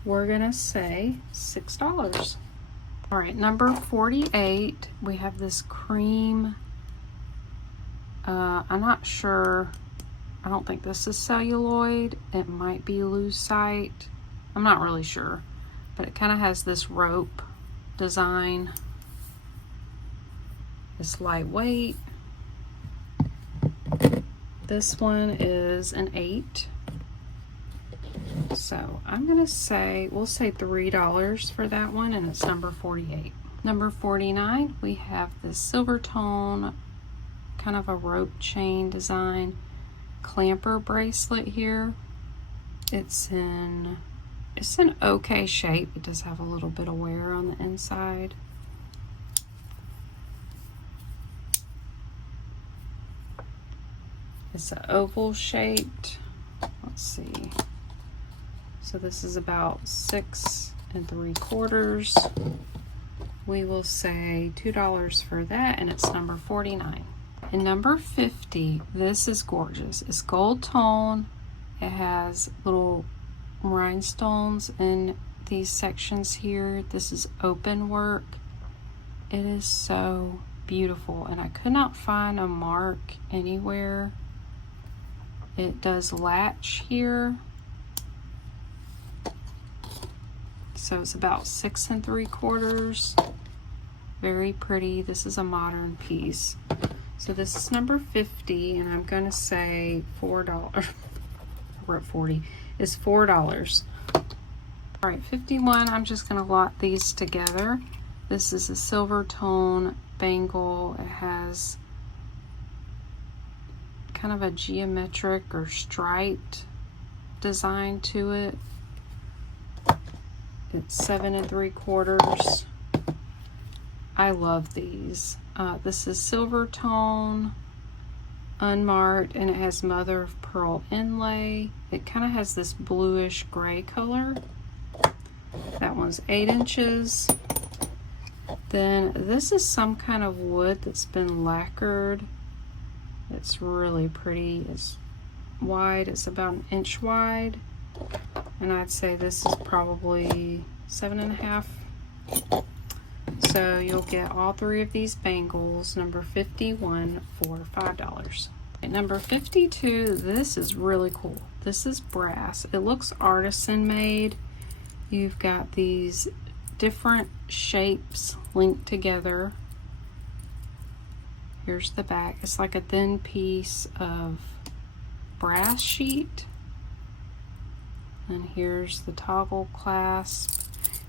we're gonna say $6. All right, number 48, we have this cream. I'm not sure. I don't think this is celluloid. It might be lucite. I'm not really sure, but it kind of has this rope design. It's lightweight. This one is an 8. So I'm gonna say, we'll say $3 for that one, and it's number 48. Number 49, we have this silver tone, kind of a rope chain design clamper bracelet here. It's in okay shape. It does have a little bit of wear on the inside. It's an oval shaped. Let's see. So this is about 6 3/4. We will say $2 for that, and it's number 49. And number 50, this is gorgeous. It's gold tone. It has little rhinestones in these sections here. This is open work. It is so beautiful, and I could not find a mark anywhere. It does latch here. So it's about 6 3/4. Very pretty. This is a modern piece. So this is number 50, and I'm gonna say $4. We're at 40. Is $4. All right, 51. I'm just gonna lot these together. This is a silver tone bangle. It has kind of a geometric or striped design to it. It's 7 3/4. I love these. This is silver tone, unmarked, and it has mother of pearl inlay. It kind of has this bluish gray color. That one's 8 inches. Then this is some kind of wood that's been lacquered. It's really pretty. It's wide. It's about 1 inch wide. And I'd say this is probably 7.5. So you'll get all 3 of these bangles, number 51, for $5. Number 52, this is really cool. This is brass. It looks artisan made. You've got these different shapes linked together. Here's the back. It's like a thin piece of brass sheet. And here's the toggle clasp.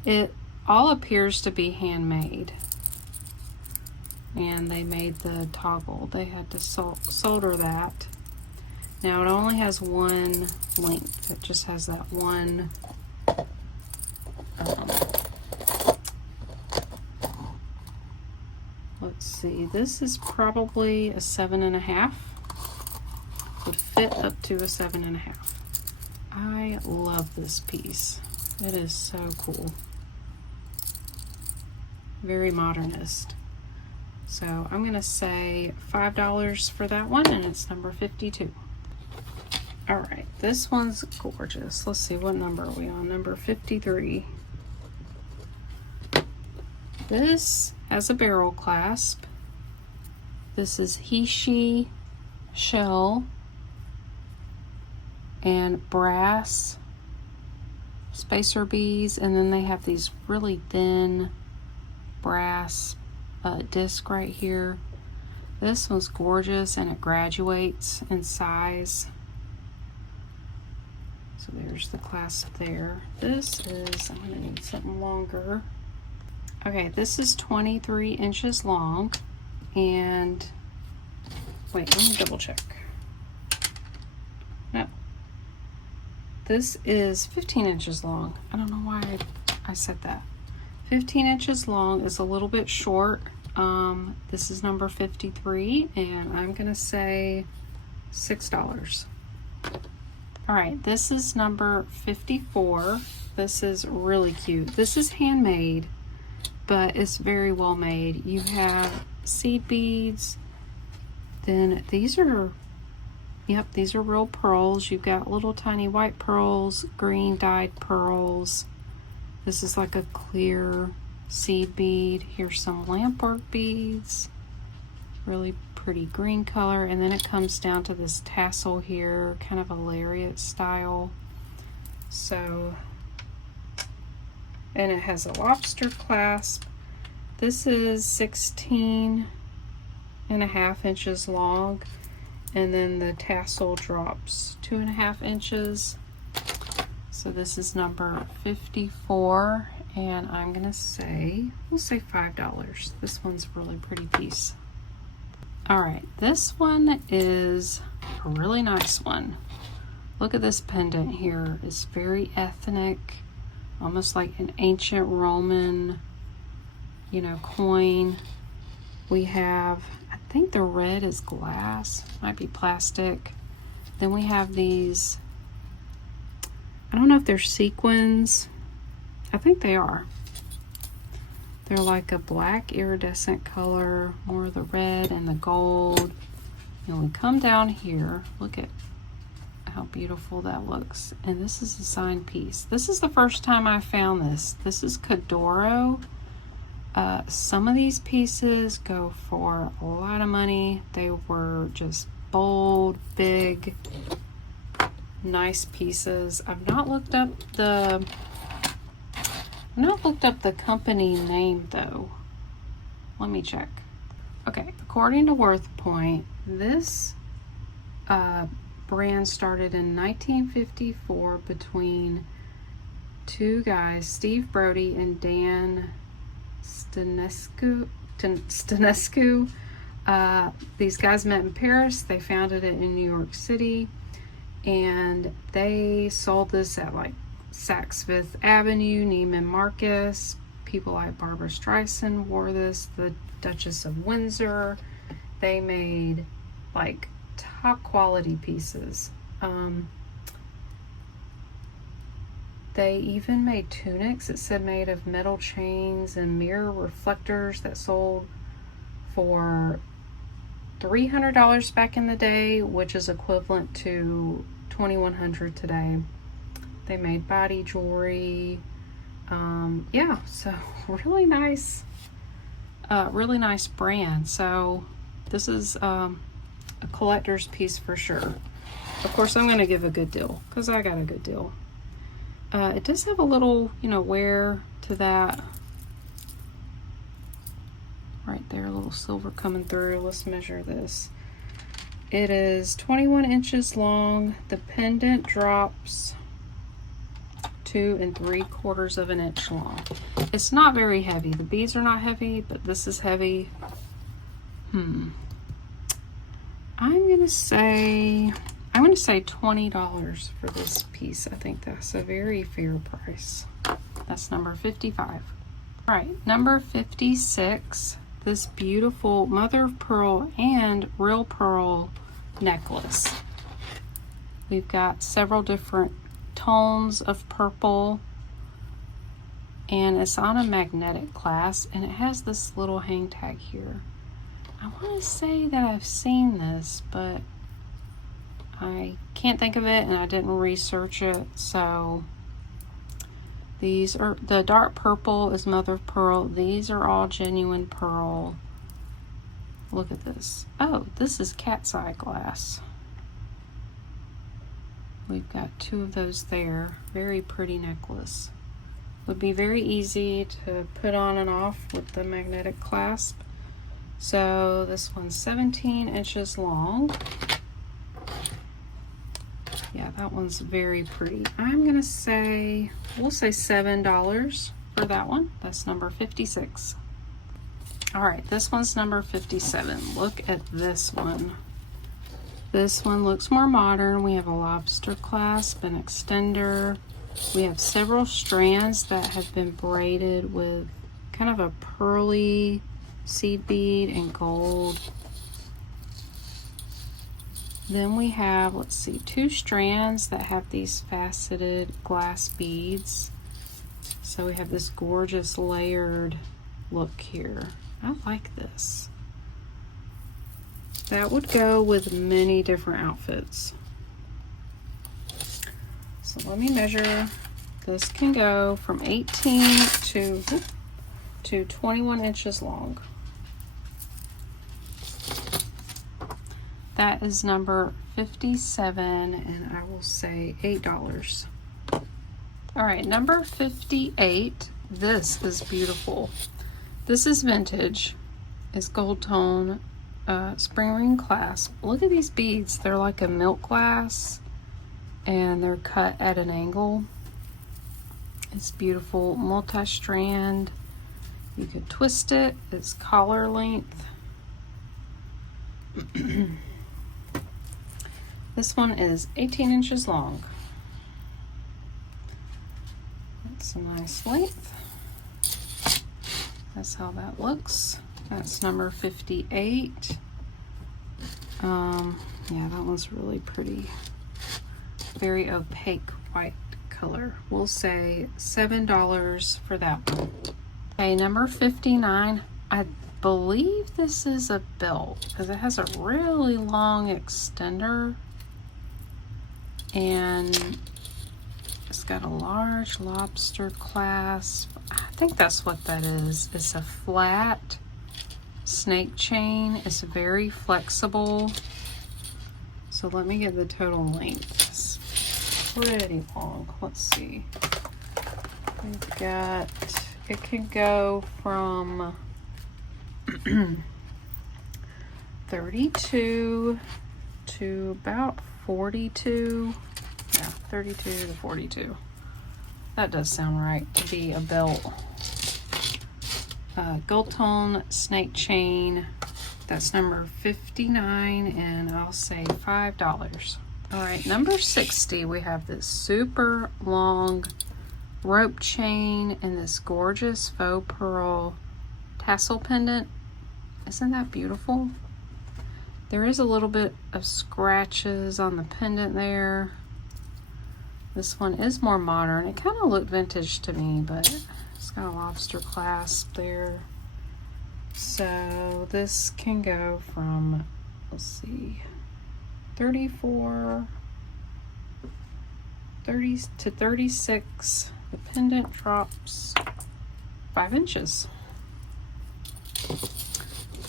It all appears to be handmade. And they made the toggle. They had to solder that. Now it only has one length. It just has that one let's see, this is probably a 7.5. Would fit up to a 7.5. I love this piece. It is so cool. Very modernist. So I'm gonna say $5 for that one, and it's number 52. All right, this one's gorgeous. Let's see, what number are we on? Number 53. This has a barrel clasp. This is he/she shell and brass spacer beads, and then they have these really thin brass disc right here. This one's gorgeous, and it graduates in size. So there's the clasp there. This is, I'm gonna need something longer. Okay, this is 23 inches long, and wait, let me double check. No, this is 15 inches long. I don't know why I said that. 15 inches long, is a little bit short. This is number 53, and I'm gonna say $6. All right, this is number 54. This is really cute. This is handmade, but it's very well made. You have seed beads. Then these are, yep, these are real pearls. You've got little tiny white pearls, green dyed pearls. This is like a clear seed bead. Here's some lampwork beads. Really pretty green color. And then it comes down to this tassel here, kind of a lariat style. So, and it has a lobster clasp. This is 16.5 inches long, and then the tassel drops 2.5 inches. So this is number 54, and I'm gonna say, we'll say $5. This one's a really pretty piece. All right, this one is a really nice one. Look at this pendant here. It's very ethnic, almost like an ancient Roman, you know, coin. We have, I think the red is glass, might be plastic. Then we have these, I don't know if they're sequins. I think they are. They're like a black iridescent color, more of the red and the gold. And we come down here, look at how beautiful that looks. And this is a signed piece. This is the first time I found this. This is Cadoro. Some of these pieces go for a lot of money. They were just bold, big, nice pieces. I've not looked up the company name though. Let me check. Okay, according to Worth Point, this brand started in 1954 between two guys, Steve Brody and Dan Stanescu. These guys met in Paris. They founded it in New York City, and they sold this at like Saks Fifth Avenue, Neiman Marcus. People like Barbara Streisand wore this, the Duchess of Windsor. They made like top quality pieces. They even made tunics, it said, made of metal chains and mirror reflectors that sold for $300 back in the day, which is equivalent to $2,100 today. They made body jewelry. Yeah, so really nice brand. So this is a collector's piece for sure. Of course, I'm going to give a good deal because I got a good deal. It does have a little, wear to that. Right there, a little silver coming through. Let's measure this. It is 21 inches long. The pendant drops 2 3/4 of an inch long. It's not very heavy. The beads are not heavy, but this is heavy. I'm gonna say $20 for this piece. I think that's a very fair price. That's number 55. All right, number 56. This beautiful mother of pearl and real pearl necklace. We've got several different tones of purple, and it's on a magnetic clasp, and it has this little hang tag here. I want to say that I've seen this, but I can't think of it, and I didn't research it. So these are, the dark purple is mother of pearl. These are all genuine pearl. Look at this. Oh, this is cat's eye glass. We've got 2 of those there. Very pretty necklace. Would be very easy to put on and off with the magnetic clasp. So this one's 17 inches long. Yeah, that one's very pretty. I'm gonna say, we'll say $7 for that one. That's number 56. All right, this one's number 57. Look at this one. This one looks more modern. We have a lobster clasp, an extender. We have several strands that have been braided with kind of a pearly seed bead and gold. Then we have, let's see, 2 strands that have these faceted glass beads. So we have this gorgeous layered look here. I like this. That would go with many different outfits. So let me measure. This can go from 18 to 21 inches long. That is number 57, and I will say $8. All right, number 58. This is beautiful. This is vintage. It's gold tone, spring ring clasp. Look at these beads. They're like a milk glass, and they're cut at an angle. It's beautiful, multi-strand. You could twist it. It's collar length. This one is 18 inches long. That's a nice length. That's how that looks. That's number 58. Yeah, that one's really pretty. Very opaque white color. We'll say $7 for that one. Okay, number 59. I believe this is a belt because it has a really long extender, and it's got a large lobster clasp. I think that's what that is. It's a flat snake chain. It's very flexible. So let me get the total length. It's pretty long. Let's see. We've got, it can go from 32 to about 42. Yeah, 32 to 42. That does sound right to be a belt. Gold tone snake chain. That's number 59, and I'll say $5. All right, number 60, we have this super long rope chain and this gorgeous faux pearl tassel pendant. Isn't that beautiful? There is a little bit of scratches on the pendant there. This one is more modern. It kind of looked vintage to me, but it's got a lobster clasp there. So this can go from, let's see, 34, 30 to 36. The pendant drops 5 inches.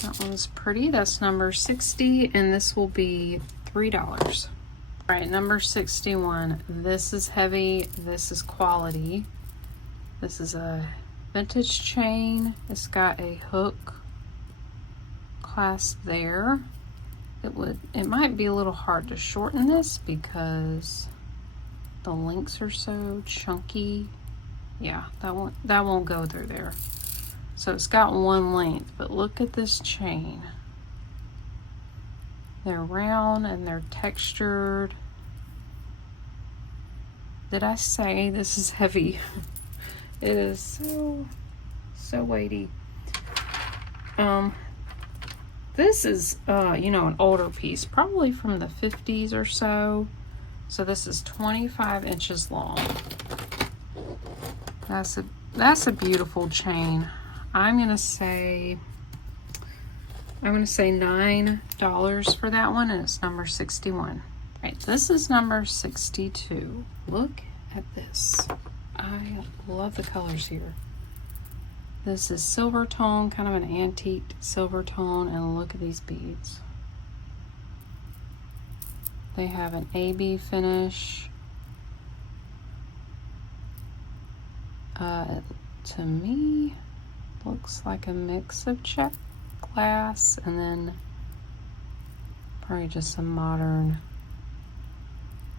That one's pretty. That's number 60, and this will be $3. All right, number 61. This is heavy. This is quality. This is a vintage chain. It's got a hook clasp there. It might be a little hard to shorten this because the links are so chunky. Yeah, that won't go through there. So it's got one length, but look at this chain. They're round and they're textured. Did I say this is heavy? It is so weighty. This is you know, an older piece, probably from the 50s or so. So this is 25 inches long. That's a beautiful chain. I'm gonna say $9 for that one, and it's number 61. Right, this is number 62. Look at this. I love the colors here. This is silver tone, kind of an antique silver tone, and look at these beads. They have an AB finish. To me, looks like a mix of check glass and then probably just some modern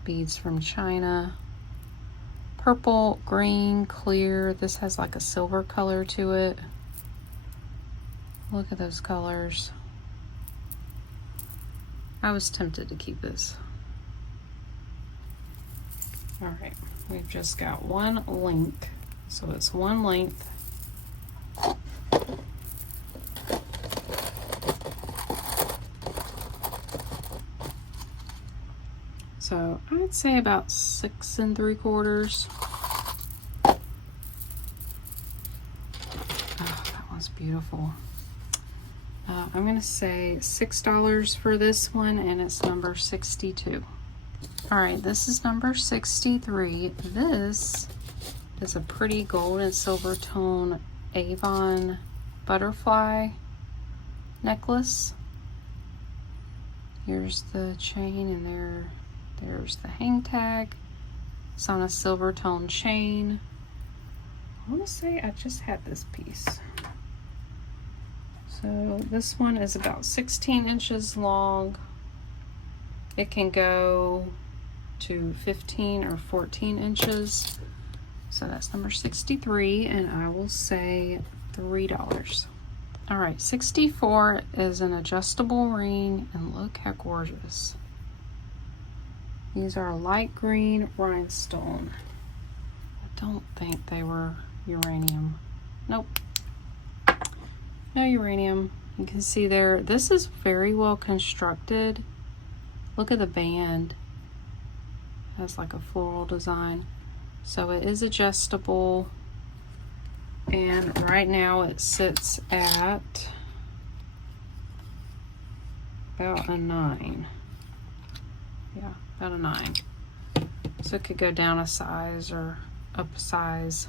beads from China. Purple, green, clear. This has like a silver color to it. Look at those colors. I was tempted to keep this. All right, we've just got one link. So it's one length. So I'd say about 6 3/4. Oh, that one's beautiful. I'm gonna say $6 for this one, and it's number 62. All right, this is number 63. This is a pretty gold and silver tone Avon butterfly necklace. Here's the chain, and there's the hang tag. It's on a silver tone chain. I want to say I just had this piece. So this one is about 16 inches long. It can go to 15 or 14 inches. So that's number 63, and I will say $3. All right, 64 is an adjustable ring, and look how gorgeous. These are light green rhinestone. I don't think they were uranium. Nope. No uranium. You can see there, this is very well constructed. Look at the band. It has like a floral design. So it is adjustable, and right now it sits at about a 9. Yeah, about a 9. So it could go down a size or up a size.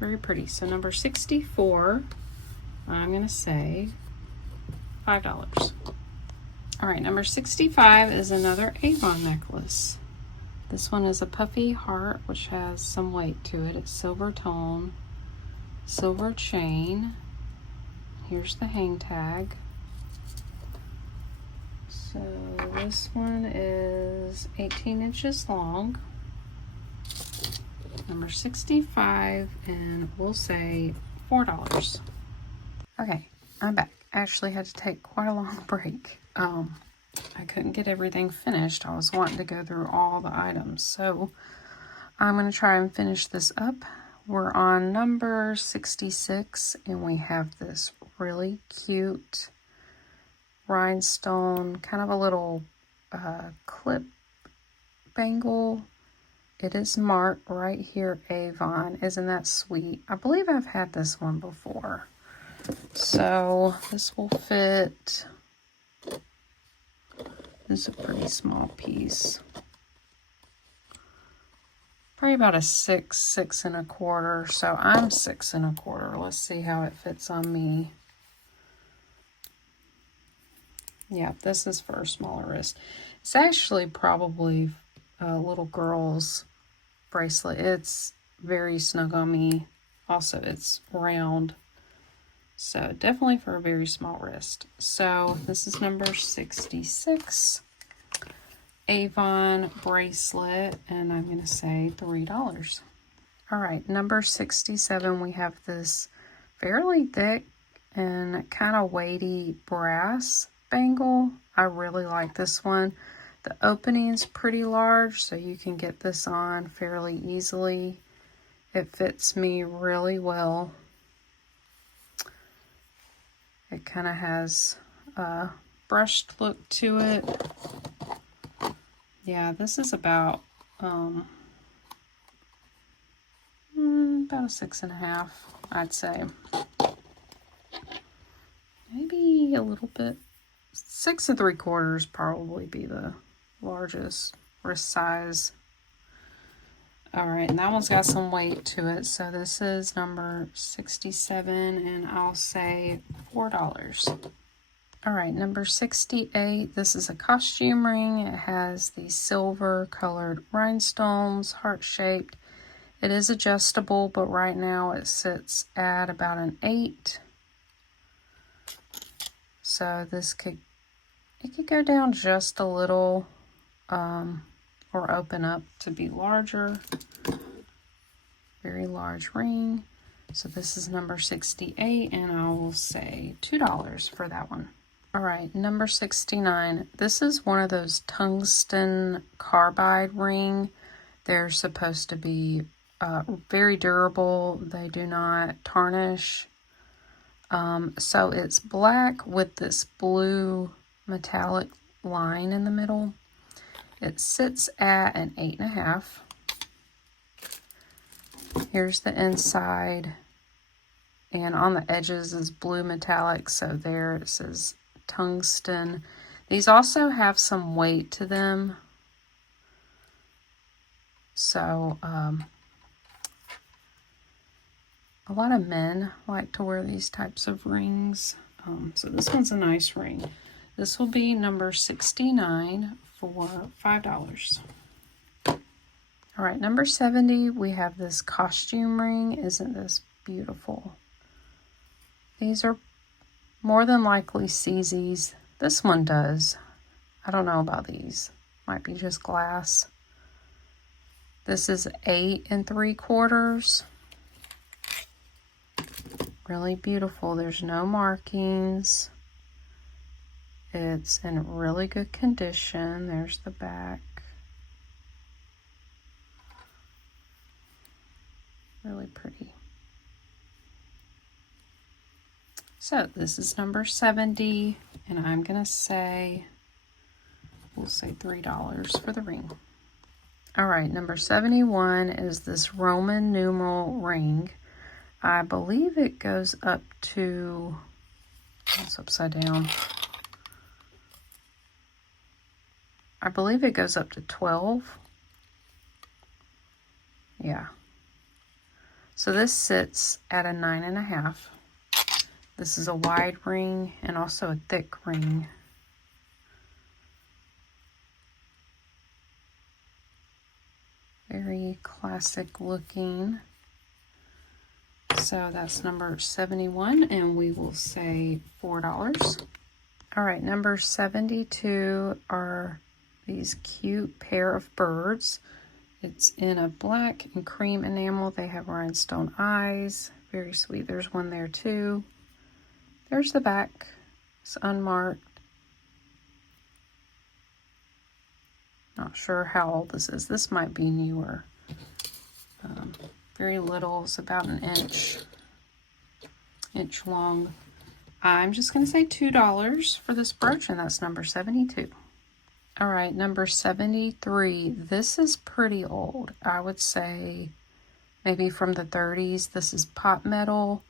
Very pretty. So number 64, I'm gonna say $5. All right, number 65 is another Avon necklace. This one is a puffy heart, which has some weight to it. It's silver tone, silver chain. here's the hang tag. So this one is 18 inches long, number 65, and we'll say $4. Okay, I'm back. I actually had to take quite a long break. I couldn't get everything finished. I was wanting to go through all the items, so I'm going to try and finish this up. We're on number 66, and we have this really cute rhinestone, kind of a little clip bangle. It is marked right here, Avon. Isn't that sweet? I believe I've had this one before. So this will fit. This is a pretty small piece. Probably about a 6, 6 1/4. So I'm 6 1/4. Let's see how it fits on me. Yeah, this is for a smaller wrist. It's actually probably a little girl's bracelet. It's very snug on me. Also, it's round. So definitely for a very small wrist. So this is number 66. Avon bracelet, and I'm going to say $3. All right, number 67, we have this fairly thick and kind of weighty brass bangle. I really like this one. The opening's pretty large, so you can get this on fairly easily. It fits me really well. It kind of has a brushed look to it. Yeah, this is about a 6 1/2, I'd say. Maybe a little bit. 6 3/4 probably be the largest wrist size. All right, and that one's got some weight to it. So this is number 67, and I'll say $4. All right, number 68, this is a costume ring. It has these silver colored rhinestones, heart-shaped. It is adjustable, but right now it sits at about an 8. So this could go down just a little, or open up to be larger. Very large ring. So this is number 68, and I will say $2 for that one. All right, number 69. This is one of those tungsten carbide ring. They're supposed to be very durable. They do not tarnish. So it's black with this blue metallic line in the middle. It sits at an 8 1/2. Here's the inside. And on the edges is blue metallic. So there it says tungsten. These also have some weight to them. So a lot of men like to wear these types of rings. So this one's a nice ring. This will be number 69 for $5. All right, number 70, we have this costume ring. Isn't this beautiful? These are more than likely CZs. This one does. I don't know about these. Might be just glass. This is 8 3/4. Really beautiful. There's no markings. It's in really good condition. There's the back. Really pretty. So this is number 70, and I'm going to say, we'll say $3 for the ring. All right, number 71 is this Roman numeral ring. I believe it goes up to, it's upside down. I believe it goes up to 12. Yeah. So this sits at a 9 1/2. This is a wide ring and also a thick ring. Very classic looking. So that's number 71, and we will say $4. All right, number 72 are these cute pair of birds. It's in a black and cream enamel. They have rhinestone eyes. Very sweet. There's one there too. There's the back. It's unmarked. Not sure how old this is. This might be newer. Very little. It's about an inch long. I'm just going to say $2 for this brooch, and that's number 72. All right, number 73. This is pretty old. I would say maybe from the 30s. This is pot metal.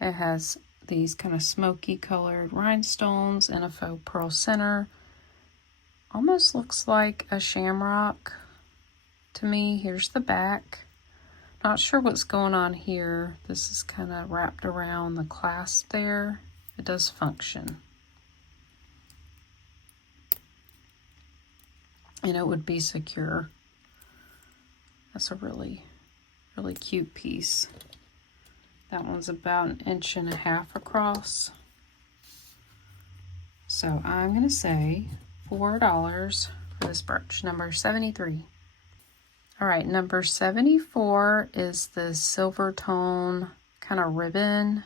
It has these kind of smoky colored rhinestones and a faux pearl center. Almost looks like a shamrock to me. Here's the back. Not sure what's going on here. This is kind of wrapped around the clasp there. It does function. And it would be secure. That's a really, really cute piece. That one's about 1.5 inches across. So I'm going to say $4 for this brooch, number 73. All right, number 74 is the silver tone kind of ribbon,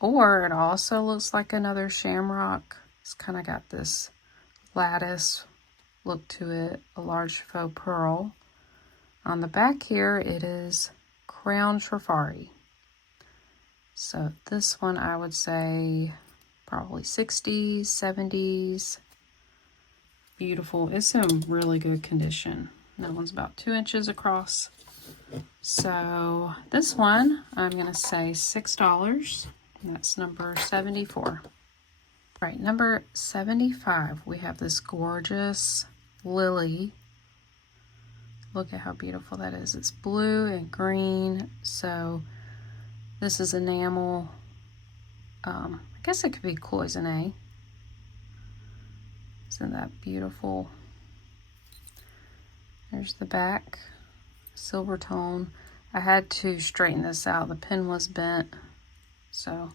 or it also looks like another shamrock. It's kind of got this lattice look to it, a large faux pearl. On the back here, it is crown trifari. So this one I would say probably 60s, 70s. Beautiful. It's in really good condition. That one's about 2 inches across. So this one, I'm going to say $6. And that's number 74. All right, number 75. We have this gorgeous lily. Look at how beautiful that is. It's blue and green. So this is enamel. I guess it could be cloisonne. Isn't that beautiful? There's the back, silver tone. I had to straighten this out. The pin was bent, so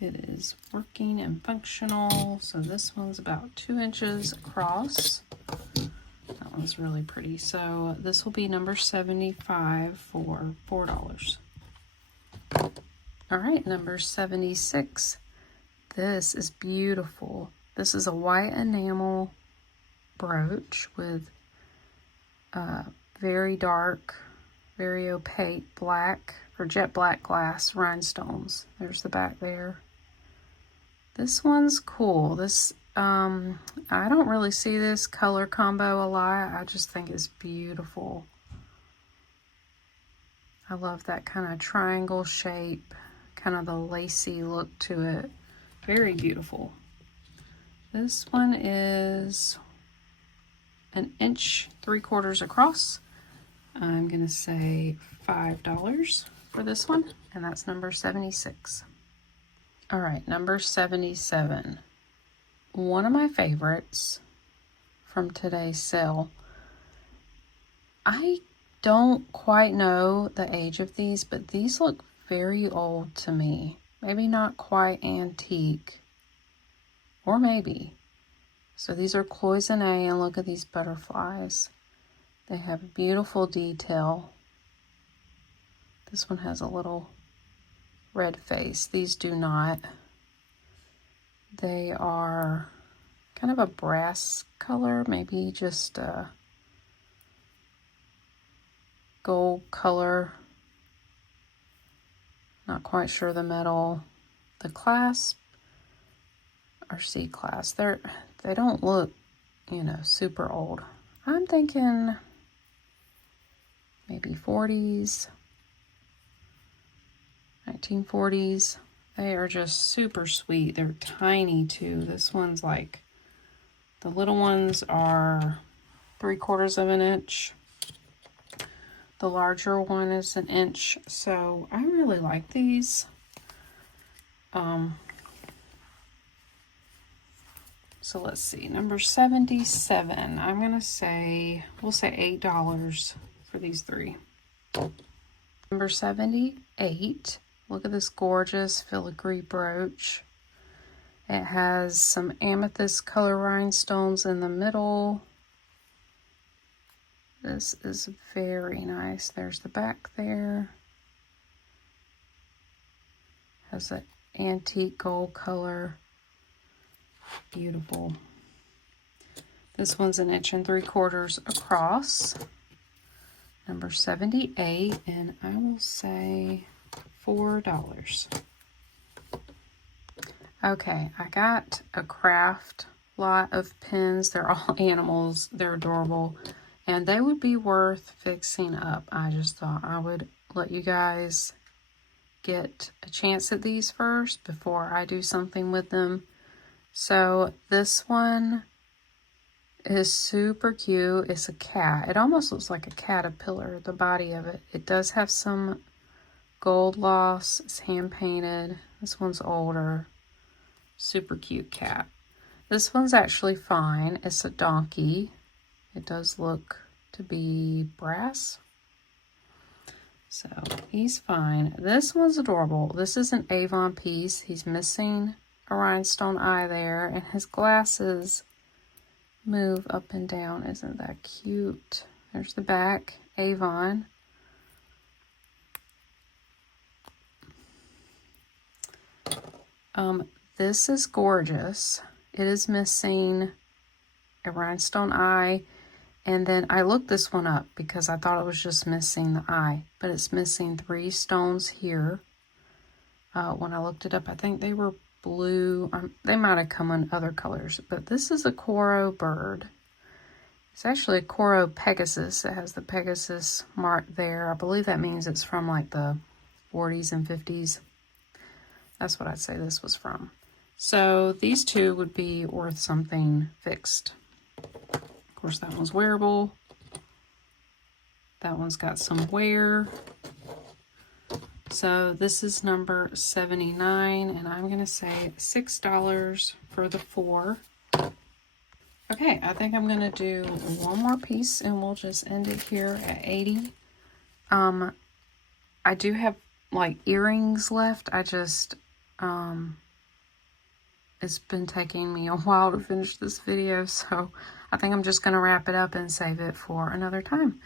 it is working and functional. So this one's about 2 inches across. That one's really pretty. So this will be number 75 for $4. All right, number 76. This is beautiful. This is a white enamel brooch with very dark, very opaque black or jet black glass rhinestones. There's the back there. This one's cool. This I don't really see this color combo a lot. I just think it's beautiful. I love that kind of triangle shape, kind of the lacy look to it. Very beautiful. This one is 1.75 inches across. I'm going to say $5 for this one, and that's number 76. All right, number 77. One of my favorites from today's sale. I don't quite know the age of these, but these look very old to me. Maybe not quite antique. Or maybe. So these are cloisonne, and look at these butterflies. They have beautiful detail. This one has a little red face. These do not. They are kind of a brass color, maybe just a gold color. Not quite sure the metal. The clasp or C-class. They don't look, super old. I'm thinking maybe 40s, 1940s. They are just super sweet. They're tiny too. This one's like, the little ones are 3/4 inch. The larger one is 1 inch. So I really like these. So let's see, number 77. I'm gonna say, we'll say $8 for these 3. Number 78. Look at this gorgeous filigree brooch. It has some amethyst color rhinestones in the middle. This is very nice. There's the back there. Has an antique gold color. Beautiful. This one's 1 3/4 inches across. Number 78, and I will say $4. Okay, I got a craft lot of pins. They're all animals. They're adorable, and they would be worth fixing up. I just thought I would let you guys get a chance at these first before I do something with them. So this one is super cute. It's a cat. It almost looks like a caterpillar, the body of it. It does have some gold loss. It's hand painted. This one's older. Super cute cat. This one's actually fine. It's a donkey. It does look to be brass. So he's fine. This one's adorable. This is an Avon piece. He's missing a rhinestone eye there, and his glasses move up and down. Isn't that cute? There's the back. Avon. This is gorgeous. It is missing a rhinestone eye. And then I looked this one up because I thought it was just missing the eye, but it's missing 3 stones here. When I looked it up, I think they were blue. They might have come in other colors, but this is a Coro bird. It's actually a Coro Pegasus. It has the Pegasus mark there. I believe that means it's from like the 40s and 50s. That's what I'd say this was from. So these 2 would be worth something fixed. Of course, that one's wearable. That one's got some wear. So this is number 79, and I'm going to say $6 for the 4. Okay, I think I'm going to do one more piece, and we'll just end it here at 80. I do have, like, earrings left. I just, it's been taking me a while to finish this video, so I think I'm just going to wrap it up and save it for another time.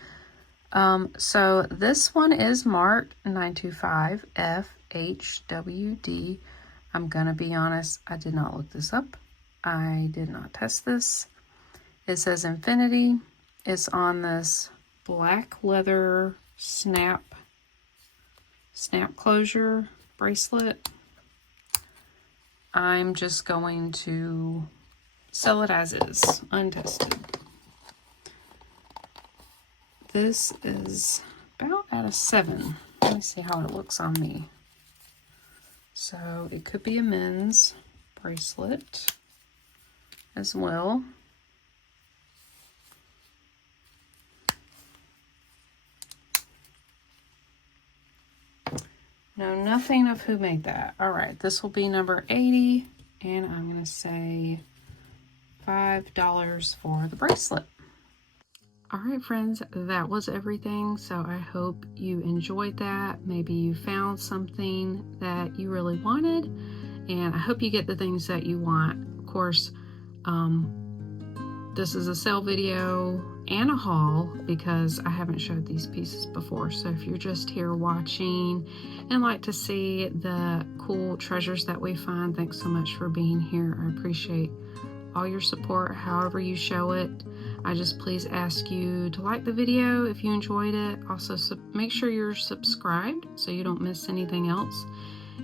So this one is marked 925 FHWD. I'm going to be honest, I did not look this up. I did not test this. It says Infinity. It's on this black leather snap closure bracelet. I'm just going to sell it as is, untested. This is about at a 7. Let me see how it looks on me. So it could be a men's bracelet as well. No, nothing of who made that. All right, this will be number 80, and I'm going to say $5 for the bracelet. All right, friends, that was everything. So I hope you enjoyed that. Maybe you found something that you really wanted, and I hope you get the things that you want. Of course, this is a sale video and a haul because I haven't showed these pieces before. So if you're just here watching and like to see the cool treasures that we find, thanks so much for being here. I appreciate all your support, however you show it. I just please ask you to like the video if you enjoyed it. Also, make sure you're subscribed so you don't miss anything else.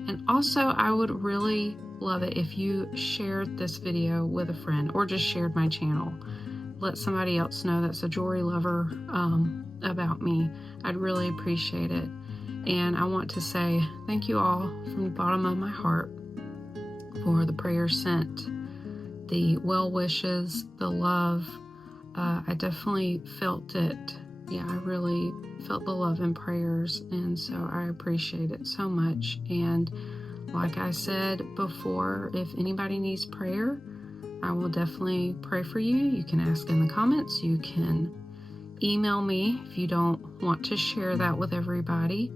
And also, I would really love it if you shared this video with a friend or just shared my channel. Let somebody else know that's a jewelry lover about me. I'd really appreciate it. And I want to say thank you all from the bottom of my heart for the prayers sent, the well wishes, the love. I definitely felt it. Yeah, I really felt the love and prayers, and so I appreciate it so much. And like I said before, if anybody needs prayer, I will definitely pray for you. You can ask in the comments. You can email me if you don't want to share that with everybody.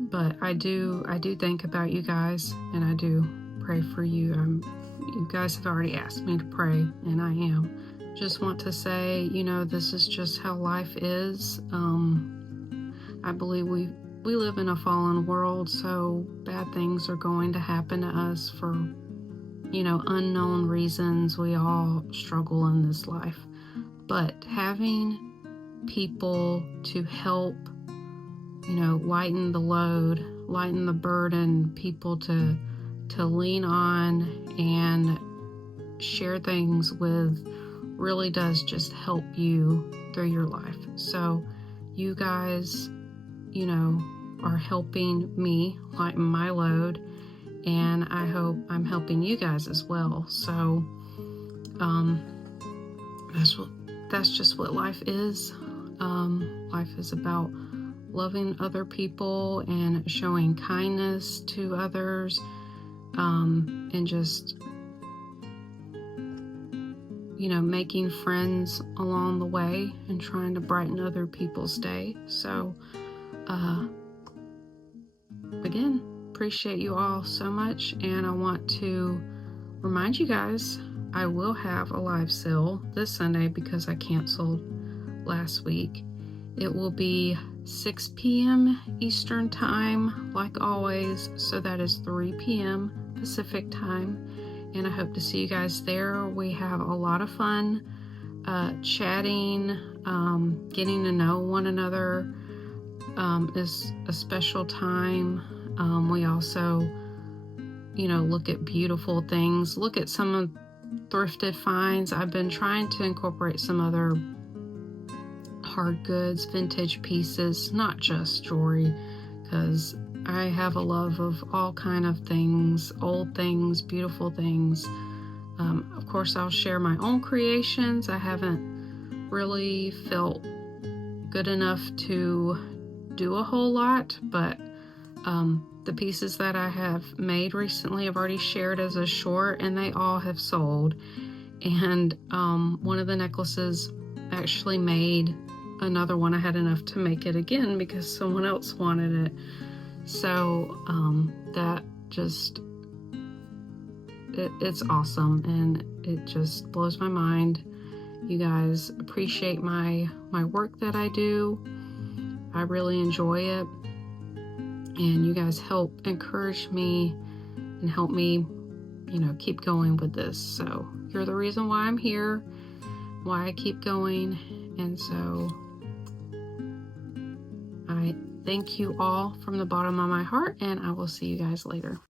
But I do think about you guys, and I do pray for you. You guys have already asked me to pray, and I am. Just want to say, this is just how life is. I believe we live in a fallen world, so bad things are going to happen to us for, unknown reasons. We all struggle in this life. But having people to help, lighten the load, lighten the burden, people to lean on and share things with really does just help you through your life. So you guys, are helping me lighten my load, and I hope I'm helping you guys as well. So that's just what life is. Life is about loving other people and showing kindness to others, and just making friends along the way and trying to brighten other people's day. So again, appreciate you all so much, and I want to remind you guys I will have a live sale this Sunday because I canceled last week. It will be 6 p.m. Eastern time, like always, so that is 3 p.m. Pacific time, and I hope to see you guys there. We have a lot of fun chatting, getting to know one another. Is a special time. We also, look at beautiful things, look at some of thrifted finds. I've been trying to incorporate some other hard goods, vintage pieces, not just jewelry, because I have a love of all kind of things, old things, beautiful things. Of course, I'll share my own creations. I haven't really felt good enough to do a whole lot, but the pieces that I have made recently I've already shared as a short, and they all have sold. And one of the necklaces actually made another one. I had enough to make it again because someone else wanted it. So that just it's awesome, and it just blows my mind. You guys appreciate my work that I do. I really enjoy it, and you guys help encourage me and help me, keep going with this. So you're the reason why I'm here, why I keep going, and so I thank you all from the bottom of my heart, and I will see you guys later.